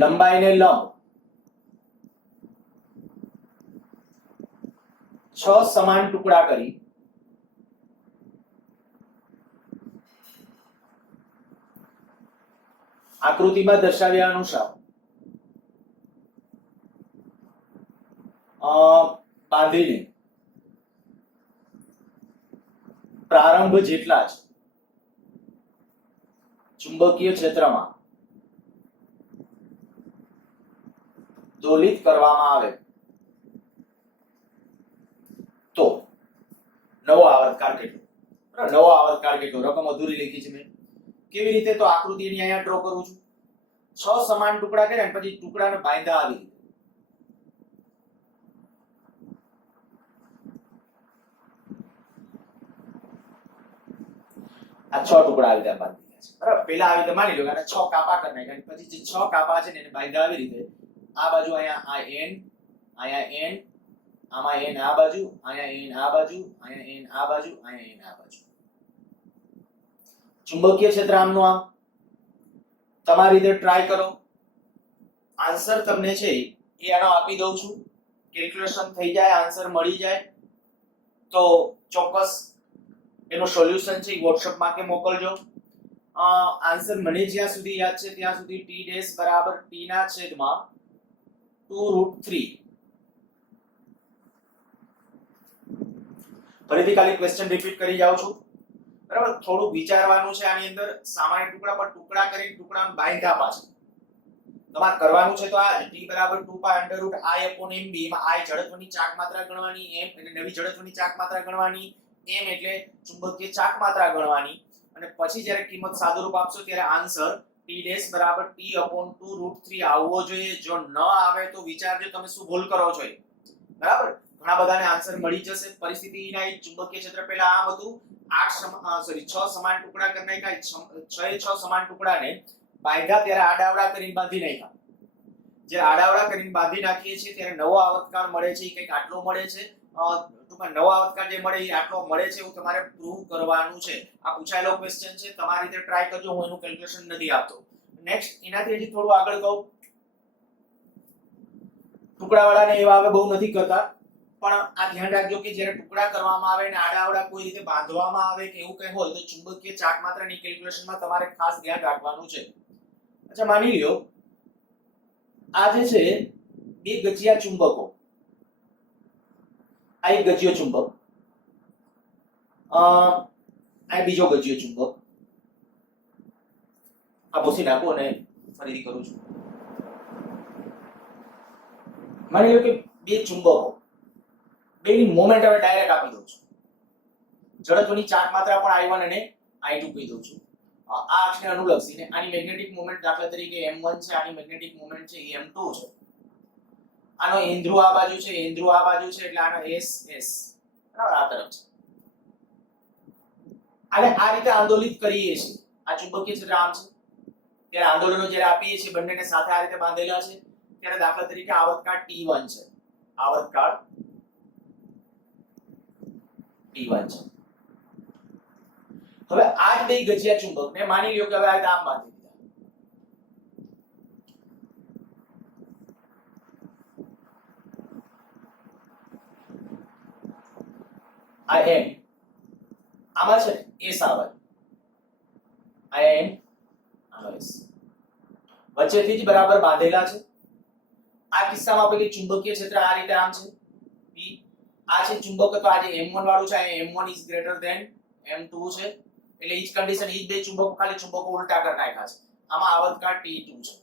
લંબાઈને લંબ 6 સમાન ટુકડા કરી આકૃતિમાં દર્શાવ્યા અનુસાર બાંધીને પ્રારંભ જેટલા જ ચુંબકીય ક્ષેત્રમાં દોલિત કરવામાં આવે તો નવો આવર્તકાળ કેટલો? નવો આવર્તકાળ કેટલો? રકમ અધૂરી લખી છે મેં. કેવી રીતે? તો આકૃતિ ની અહીંયા ડ્રો કરું છું. 6 સમાન ટુકડા કર્યા અને પછી ટુકડાને બાંધ્યા આવી રીતે. આ 6 ટુકડા આવી રીતે બાંધી દીધા છે બરાબર. પહેલા આવી રીતે માની લો કે 6 કાપા કરી નાખ્યા, પછી જે 6 કાપા છે ને એને બાંધ્યા આવી રીતે. આ બાજુ અહીંયા આ n, અહીંયા n, આમાં n આ બાજુ, અહીંયા n આ બાજુ, અહીંયા n આ બાજુ, અહીંયા n આ બાજુ. ચુંબકીય ક્ષેત્ર આમનું આમ. તમારી રીતે ટ્રાય કરો. આન્સર તમને છે એ આનો આપી દઉં છું, કેલ્ક્યુલેશન થઈ જાય, આન્સર મળી જાય તો ચોક્કસ એનો સોલ્યુશન છે એ WhatsApp માં કે મોકલજો. આન્સર મને જ્યાં સુધી યાદ છે ત્યાં સુધી t ડેશ બરાબર t ના છેદમાં 2√3. ફરીથી ખાલી ક્વેશ્ચન રિપીટ કરી જાઉં છું બરાબર. થોડું વિચારવાનું છે આની અંદર. સામાન્ય ટુકડા પર ટુકડા કરી ટુકડાને બાંધ્યા પાછા તમારે કરવાનું છે તો આ t બરાબર 2 pi under root i upon mb, એમાં i જડત્વની ચાક માત્રા ગણવાની, m એટલે નવી જડત્વની ચાક માત્રા ગણવાની, m એટલે ચુંબકીય ચાક માત્રા ગણવાની, અને પછી જ્યારે કિંમત સાદુરૂપ આપશો ત્યારે આન્સર t ડેશ બરાબર t અપોન 2√3 આવવો જોઈએ. જો ન આવે તો વિચારજો તમે શું ભૂલ કરો છો બરાબર. ઘણા બધાને આન્સર મળી જશે. પરિસ્થિતિના ચુંબકીય ક્ષેત્ર પહેલા આમ હતું, 6 સમાન ટુકડા કરી નાખ્યા, 6 સમાન ટુકડાને બાંધ્યા ત્યારે આડાવડા કરીને બાંધી નાખ્યા. જ્યારે આડાવડા કરીને બાંધી નાખીએ છીએ ત્યારે નવો આવર્તકાળ મળે છે, એ કંઈક આટલો મળે છે. ટૂંકમાં નવો આવર્તકાળ જે મળે એ આટલો મળે છે એવું તમારે પ્રૂવ કરવાનું છે. આ પૂછાયેલો ક્વેશ્ચન છે, તમારી રીતે ટ્રાય કરજો, હું એનું કેલ્ક્યુલેશન નથી આપતો. નેક્સ્ટ એનાથી હજી થોડું આગળ કહું. ટુકડાવાળાને એવા હવે બહુ નથી કરતા, પણ આ ધ્યાન રાખજો કે જ્યારે ટુકડા કરવામાં આવે અને આડાવડા કોઈ રીતે બાંધવામાં આવે કે એવું કંઈ હોય તો ચુંબકીય ચાક માત્રાની કેલ્ક્યુલેશનમાં તમારે ખાસ ધ્યાન રાખવાનું છે. અચ્છા, માની લ્યો આ જે છે બે ગજિયા ચુંબકો, આ એક ગજિયો ચુંબક, આ બીજો ગજિયો ચુંબક. આ ભૂસી નાખો અને ફરીથી કરું છું. માની લો કે બે ચુંબકો, બેની મોમેન્ટ હવે ડાયરેક્ટ આપી દઉં છું. જડત્વની ચાક માત્રા પણ i1 અને i2 કહી દઉં છું. આ અક્ષને અનુલક્ષીને આની મેગ્નેટિક મોમેન્ટ દાખલા તરીકે m1 છે, આની મેગ્નેટિક મોમેન્ટ છે એ m2 છે. આનો એન્દ્રુ આ બાજુ છે, એન્દ્રુ આ બાજુ છે, એટલે આનો એસ એસ બરાબર આ તરફ છે. અને આ રીતે આંદોલિત કરીએ છીએ. આ ચુંબકીય ક્ષેત્ર આમ છે, ત્યારે આંદોલનો જ્યારે આપીએ છીએ બંનેને સાથે આ રીતે બાંધેલા છે, ત્યારે દાખલા તરીકે આવર્તકાળ T1 છે, આવર્તકાળ T1 છે. હવે આ જ બે ગજિયા ચુંબકને માની લ્યો કે હવે આ રીતે આમ બાંધી દીધા. આ એમ આમાં છે ને એસ આવે, આ એમ આનો એસ વચ્ચેથી જ બરાબર બાંધેલા છે. આ કિસ્સામાં આપણે ચુંબકીય ક્ષેત્ર આ રીતે આમ છે P, આ છે ચુંબક તો આ જે M1 વાળું છે, આ M1 is greater than M2 છે, એટલે ઈ જ કન્ડિશન, ઈ જ બે ચુંબકો ખાલી ચુંબકો ઉલટા કરી નાખ્યા છે. આમાં આવર્તકાળ T2 છે.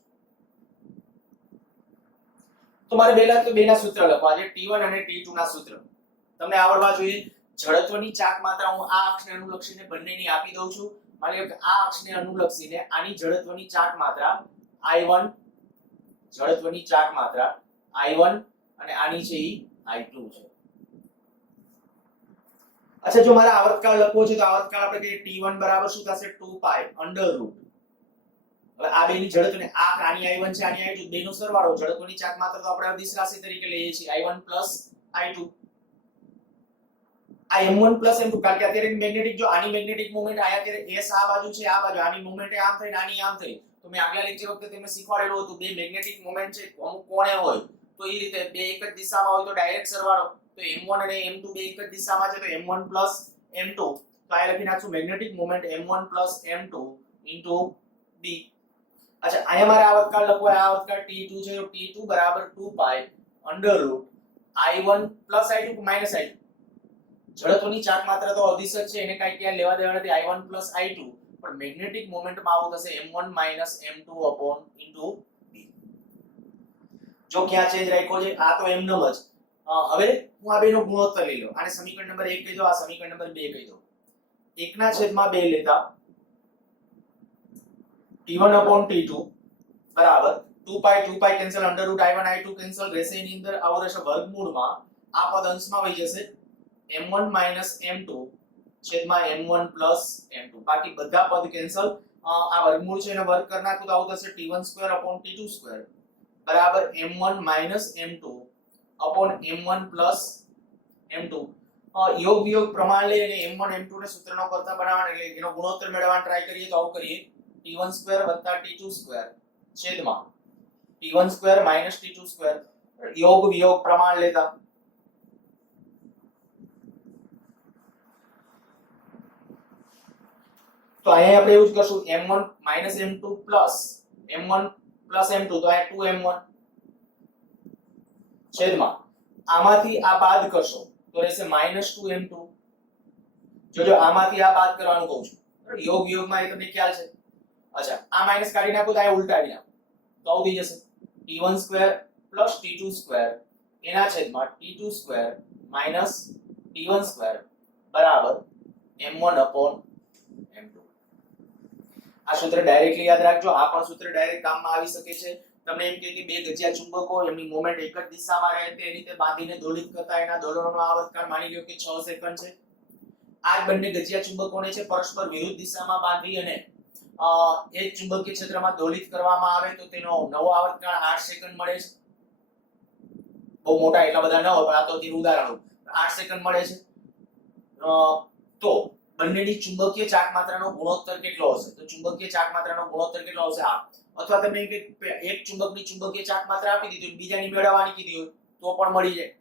તો મારે પહેલા તો બેના સૂત્ર લખવા છે, T1 અને T2 ના સૂત્ર તમને આવડવા જોઈએ. જડત્વની ચાક માત્રા હું આ અક્ષને અનુલક્ષીને બંનેની આપી દઉં છું. માની લો કે આ અક્ષને અનુલક્ષીને આની જડત્વની ચાક માત્રા I1, જડત્વની ચાક માત્રા I1 અને આની છે ઈ I2 છે. અચ્છા, જો મારે આવર્તકાળ લખવો છે તો આવર્તકાળ આપણે કહીએ T1 બરાબર શું થશે 2 પાઈ અંડર રૂટ. હવે આ બેની જડત્વને આ આની I1 છે, આની I2, બેનો સરવાળો, જડત્વની ચાક માત્રા તો આપણે અદિશ રાશિ તરીકે લઈએ છીએ I1 I2. આ M1 M2, કારણ કે અત્યારે મેગ્નેટિક, જો આની મેગ્નેટિક મોમેન્ટ આયા ત્યારે S આ બાજુ છે, આ બાજુ, આની મોમેન્ટ આમ થઈ ને આની આમ થઈ. તો મેં આગલા લેક્ચર વખતે તમને શીખવાડેલું હતું, બે મેગ્નેટિક મોમેન્ટ છે અમુક કોણે હોય તો એ રીતે બે એક જ દિશામાં હોય તો ડાયરેક્ટ સરવાળો, તો M1 અને M2 બે એક જ દિશામાં છે તો M1 M2, તો આ લખી નાખશું magnetic moment M1 M2 B. અચ્છા, અહીંયા મારે આવર્તકાળ લખવો, આ આવર્તકાળ T2 છે, તો T2 બરાબર 2 pi under root I1 I2 minus I2. જડત્વની ચાક માત્રા તો અદિશ જ છે, એને કાઈ ક્યાં લેવા દેવા નથી, I1 I2, પણ મેગ્નેટિક મોમેન્ટમાં આવું થશે M1 M2 B. જો ક્યાં ચેન્જ રાખ્યો છે, આ તો એમનો જ. હવે હું આ બેનો ગુણોત્તર લઈ લઉં, આને સમીકરણ નંબર 1 કહી દો, આ સમીકરણ નંબર 2 કહી દો. 1/2 લેતા T1 T2 બરાબર 2 પાઈ cancel, under root I1 I2 cancel, રહેશે એની અંદર આવો રહેશે વર્ગમૂળમાં, આ પદ અંશમાં વહી જશે M1 M2 છેદમાં M1 M2, બાકી બધા પદ કેન્સલ. આ વર્ગમૂળ છે એને વર્ગ કરી નાખું તો આવું થશે T1 સ્ક્વેર T2 સ્ક્વેર બરાબર M1 M2 M1 M2. યોગ વિયોગ પ્રમાણ લઈ અને M1 M2 ને સૂત્રનો કરતા બનાવવાનો, એટલે એનો ગુણોત્તર મેળવવાનો ટ્રાય કરીએ તો આવું કરીએ T1 સ્ક્વેર T2 સ્ક્વેર છેદમાં T1 સ્ક્વેર T2 સ્ક્વેર, યોગ વિયોગ પ્રમાણ લેતા તો અહીંયા આપણે એવું જ કરશું M1 M2 M1 M2, તો અહીંયા 2M1 છેદમાં આમાંથી આ બાદ કરશો તો રહેશે -2M2. જોજો આમાંથી આ બાદ કરવાનું કહું છું, યોગ વિયોગમાં એ તમને ખ્યાલ છે. અચ્છા, આ માઈનસ કાઢી નાખો તો આ ઉલટાવી નાખો તો આવું થઈ જશે T1 સ્ક્વેર T2 સ્ક્વેર એના છેદમાં T2 સ્ક્વેર T1 સ્ક્વેર બરાબર M1 M2. આ સૂત્ર ડાયરેક્ટલી યાદ રાખજો, આ પણ સૂત્ર ડાયરેક્ટ કામમાં આવી શકે છે. તમને એમ કે બે ગજિયા ચુંબકો એમની મોમેન્ટ એક જ દિશામાં રહે તે રીતે બાંધીને દોલિત કરતા, એના દોલનોનો આવર્તકાળ માની લ્યો કે 6 સેકન્ડ છે. આ બંને ગજિયા ચુંબકોને છે પરસ્પર વિરુદ્ધ દિશામાં બાંધી અને એક ચુંબકીય ક્ષેત્રમાં દોલિત કરવામાં આવે તો તેનો નવો આવર્તકાળ 8 સેકન્ડ મળે છે. બહુ મોટા એટલા બધા ન હોય, પણ આ તો તે ઉદાહરણ 8 સેકન્ડ મળે છે. તો બંનેની ચુંબકીય ચાક માત્રાનો ગુણોત્તર કેટલો હશે? તો ચુંબકીય ચાક માત્રાનો ગુણોત્તર કેટલો હશે? આ અથવા તમે એક ચુંબકની ચુંબકીય ચાક માત્રા આપી દીધી, બીજાની મેળવવાની કીધી હોય તો પણ મળી જાય.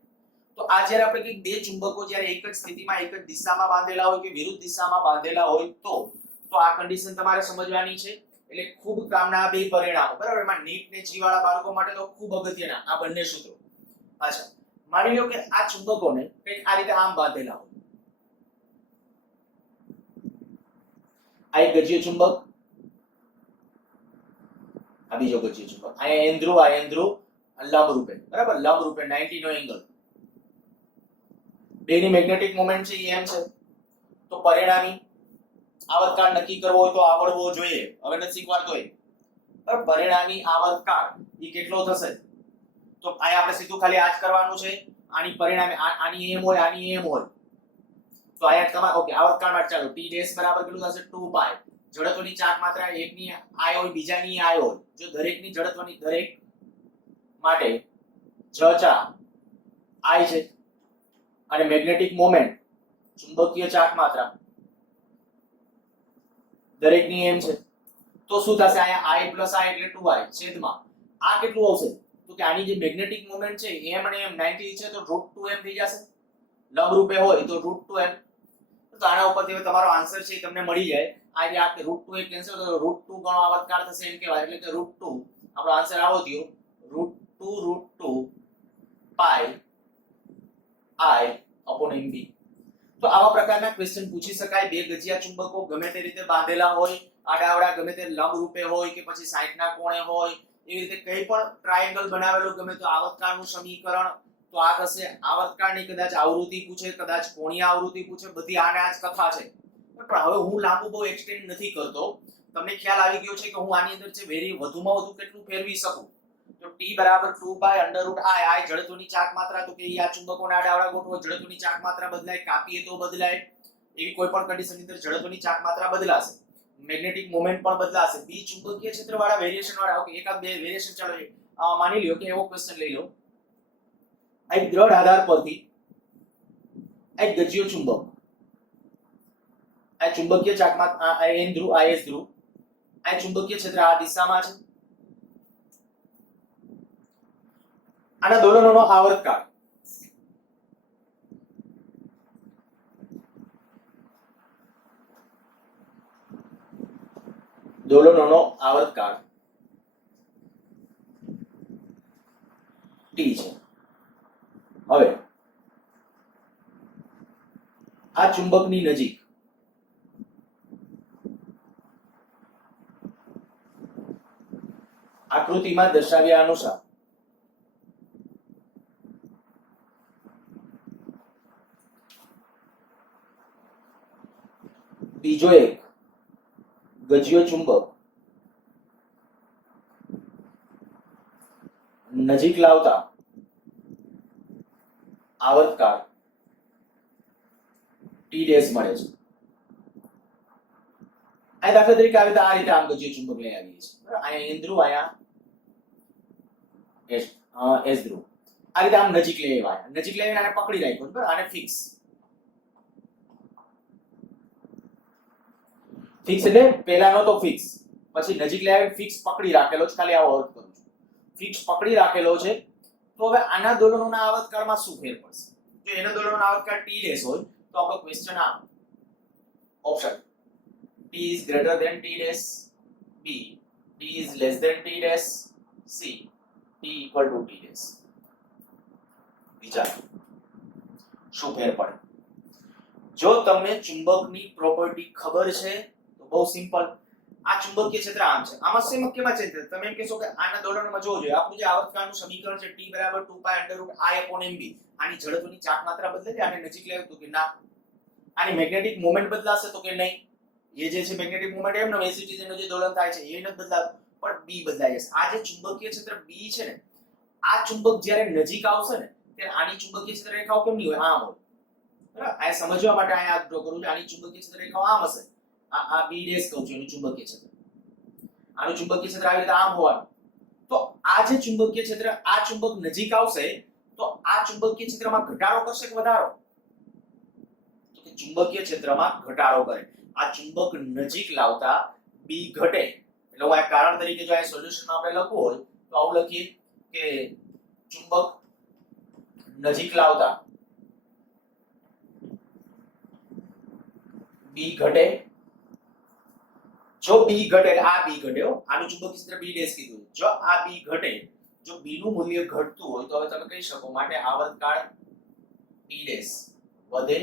તો આ જ્યારે આપણે કે બે ચુંબકો જ્યારે એક જ સ્થિતિમાં એક જ દિશામાં બાંધેલા હોય કે વિરુદ્ધ દિશામાં બાંધેલા હોય તો આ કન્ડિશન તમારે સમજવાની છે. એટલે ખૂબ કામના આ બે પરિણામો, બરાબર? એમાં નીટ ને જી વાળા બાળકો માટે તો ખૂબ અગત્યના આ બંને સૂત્રો. અચ્છા, માની લો કે આ ચુંબકોને કંઈક આ રીતે આમ બાંધેલા હોય. આ એક ગજ્ય ચુંબક, આ બીજો ગજ્ય ચુંબક, આ એન્દ્રુ લંબ રૂપે, બરાબર? લંબ રૂપે 90 નો એંગલ. બેની મેગ્નેટિક મોમેન્ટ છે એમ છે. તો પરિણામી આવર્તકાળ નક્કી કરવો હોય તો આવડવો જોઈએ. હવે નથી શીખવાડતો હોય, પણ પરિણામી આવર્તકાળ એ કેટલો થશે? તો અહીંયા આપણે સીધું ખાલી આ જ કરવાનું છે. આની પરિણામે આની એમ હોય, આની એમ હોય, તો અહીંયા તમારે ઓકે આવર્તકાળ માટે ચાલો t ડેશ બરાબર કેટલું થશે 2 પાઈ. જડત્વની ચાક માત્રા એકની I હોય, બીજાની I હોય. જો દરેકની જડત્વની દરેક માટે જચા I છે અને મેગ્નેટિક મોમેન્ટ ચુંબકીય ચાક માત્રા દરેકની એમ છે, તો શું થશે? અહીંયા I + I એટલે 2I છેદમાં આ કેટલું આવશે? તો કે આની જે મેગ્નેટિક મોમેન્ટ છે m અને m 90 છે તો √2m થઈ જશે. લંબ રૂપે હોય તો √2m. તો આના ઉપરથી તમારો આન્સર છે તમને મળી જાય. આ જે આ √2 કેન્સલ તો √2 ગણો આવર્તકાળ થશે એમ કહેવાય. એટલે કે √2 આપણો આન્સર આવો થયો √2 પાઈ I/mb. તો આવા પ્રકારના ક્વેશ્ચન પૂછી શકાય. બે ગજિયા ચુંબકો ગમે તે રીતે બાંધેલા હોય, આડાવડા ગમે તે લંબ રૂપે હોય કે પછી 60 ના કોણે હોય, એવી રીતે કંઈ પણ ટ્રાયેંગલ બનાવેલો ગમે તો આવર્તકાળનું સમીકરણ તો આ થશે. આવર્તકાળની કદાચ આવૃત્તિ પૂછે, કદાચ કોણીય આવૃત્તિ પૂછે, બધી આને આ જ કથા છે. પણ હવે હું લાંબુ બહુ એક્સટેન્ડ નથી કરતો. તમને ખ્યાલ આવી ગયો છે કે હું આની અંદર છે વધુમાં વધુ કેટલું ફેરવી શકું. તો t બરાબર 2 પાઈ √I જડત્વની ચાક માત્રા. તો કે આ ચુંબકોના આડાવડા ગોઠવો, જડત્વની ચાક માત્રા બદલાય, કાપીએ તો બદલાય. એવી કોઈ પણ કન્ડિશનની અંદર જડત્વની ચાક માત્રા બદલાશે, મેગ્નેટિક મોમેન્ટ પણ બદલાશે. બી ચુંબકીય ક્ષેત્ર વાળા વેરિએશન વાળા ઓકે એકાદ બે વેરિએશન ચાલો માની લ્યો કે એવો ક્વેશ્ચન લઈ લો. એક દ્રઢ આધાર પરથી એક ગજિયો ચુંબક, આ ચુંબકીય ચાકમાં આ n ધ્રુવ, આ s ધ્રુવ, આ ચુંબકીય ક્ષેત્ર આ દિશામાં છે. આના દોલનોનો આવર્તકાળ t છે. હવે આ ચુંબકની નજીક આકૃતિમાં દર્શાવ્યા અનુસાર બીજો એક ગજિયો ચુંબક નજીક લાવતા આવર્તકાળ t ડેશ મળે છે. આ દાખલા તરીકે આવી આ રીતે આમ ગજિયો ચુંબક લઈ આવીએ છીએ. બરાબર, અહીંયા n ધ્રુવ, અહીંયા s ધ્રુવ. આ રીતે આમ નજીક લઈ આવ્યા, નજીક લઈને આને પકડી રાખ્યો. બરાબર, આને ફિક્સ એટલે પહેલાનો તો ફિક્સ, પછી નજીક લઈ આવી ફિક્સ પકડી રાખેલો છે. ખાલી આવો અર્થ કરું છું, ફિક્સ પકડી રાખેલો છે. તો હવે આના દોલનોના આવર્તકાળમાં શું ફેર પડશે? જો એના દોલનોનો આવર્તકાળ t ડેશ હોય તો આપણો ક્વેશ્ચન આ option t is greater than t dash, b t is less than t dash, c t equal to t dash. વિચાર શું ફેર પડે? જો તમને ચુંબકની પ્રોપર્ટી ખબર છે તો બહુ સિમ્પલ. આ ચુંબકીય ક્ષેત્ર આમ છે, આમાં સેમ કેમાં ચેન્જ થાય? તમે એમ કહેશો કે આના દોલનમાં જોવો જોઈએ. આપણું જે આવર્તકાળનું સમીકરણ છે t બરાબર 2 પાઈ √I/mb. આની જડત્વની ચાક માત્રા બદલાય, આને નજીક લેવું તો કે ના. આની મેગ્નેટિક મોમેન્ટ બદલાશે તો કે નહીં. એ જે છે મેગ્નેટિક મોમેન્ટ એમ ને વેલોસિટી જેનો જે દોલન થાય છે એ નથી બદલાતું, પણ b બદલાઈ જશે. આ જે ચુંબકીય ક્ષેત્ર b છે ને, આ ચુંબક જ્યારે નજીક આવશે ને ત્યારે આની ચુંબકીય ક્ષેત્ર રેખાઓ કેમ નહીં હોય? આમ હોય. બરાબર, આ સમજવા માટે અહીંયા ડ્રો કરું છું. આની ચુંબકીય ક્ષેત્ર રેખાઓ આમ હશે. આ b ડેશ કહું છું એનું ચુંબકીય ક્ષેત્ર. આનું ચુંબકીય ક્ષેત્ર આવી રીતે આમ હોવાનું. તો આ જે ચુંબકીય ક્ષેત્ર, આ ચુંબક નજીક આવશે તો આ ચુંબકીય ક્ષેત્રમાં ઘટાડો કરશે કે વધારો? તો કે ચુંબકીય ક્ષેત્રમાં ઘટાડો કરે. આ ચુંબક નજીક લાવતા b ઘટે. એટલે હું આ કારણ તરીકે જો આ સોલ્યુશનમાં આપણે લખવું હોય તો આવું લખીએ કે ચુંબક નજીક લાવતા b ઘટે. જો b ઘટે, આ b ઘટે, આનું ચુંબકીય ક્ષેત્ર b ડેશ કીધું. જો આ b ઘટે, જો b નું મૂલ્ય ઘટતું હોય તો હવે તમે કહી શકો માટે આવર્તકાળ t ડેશ વધે.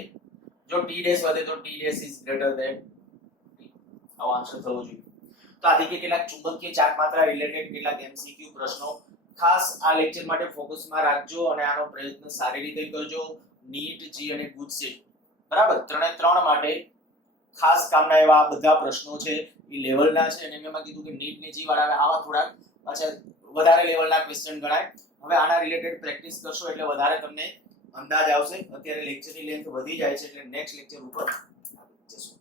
જો t ડેશ વધે તો t dash is greater than t. આવો આન્સર થવો જોઈએ. તો આ રીતે કેટલાક ચુંબકીય ચાક માત્રા રિલેટેડ કેટલાક MCQ પ્રશ્નો ખાસ આ લેક્ચર માટે ફોકસમાં રાખજો અને આનો પ્રયત્ન સારી રીતે કરજો. નીટ, જી અને ગુજસીટ બરાબર ત્રણે ત્રણ માટે ખાસ કામના એવા આ બધા પ્રશ્નો છે. એ લેવલના છે અને મેં કીધું કે નીટ ને જી વાળા આવા થોડા પાછા વધારે લેવલના ક્વેશ્ચન ગણાય. હવે આના રિલેટેડ પ્રેક્ટિસ કરશો એટલે વધારે તમને અંદાજ આવશે. અત્યારે લેક્ચરની લેન્થ વધી જાય છે એટલે નેક્સ્ટ લેક્ચર ઉપર જશું.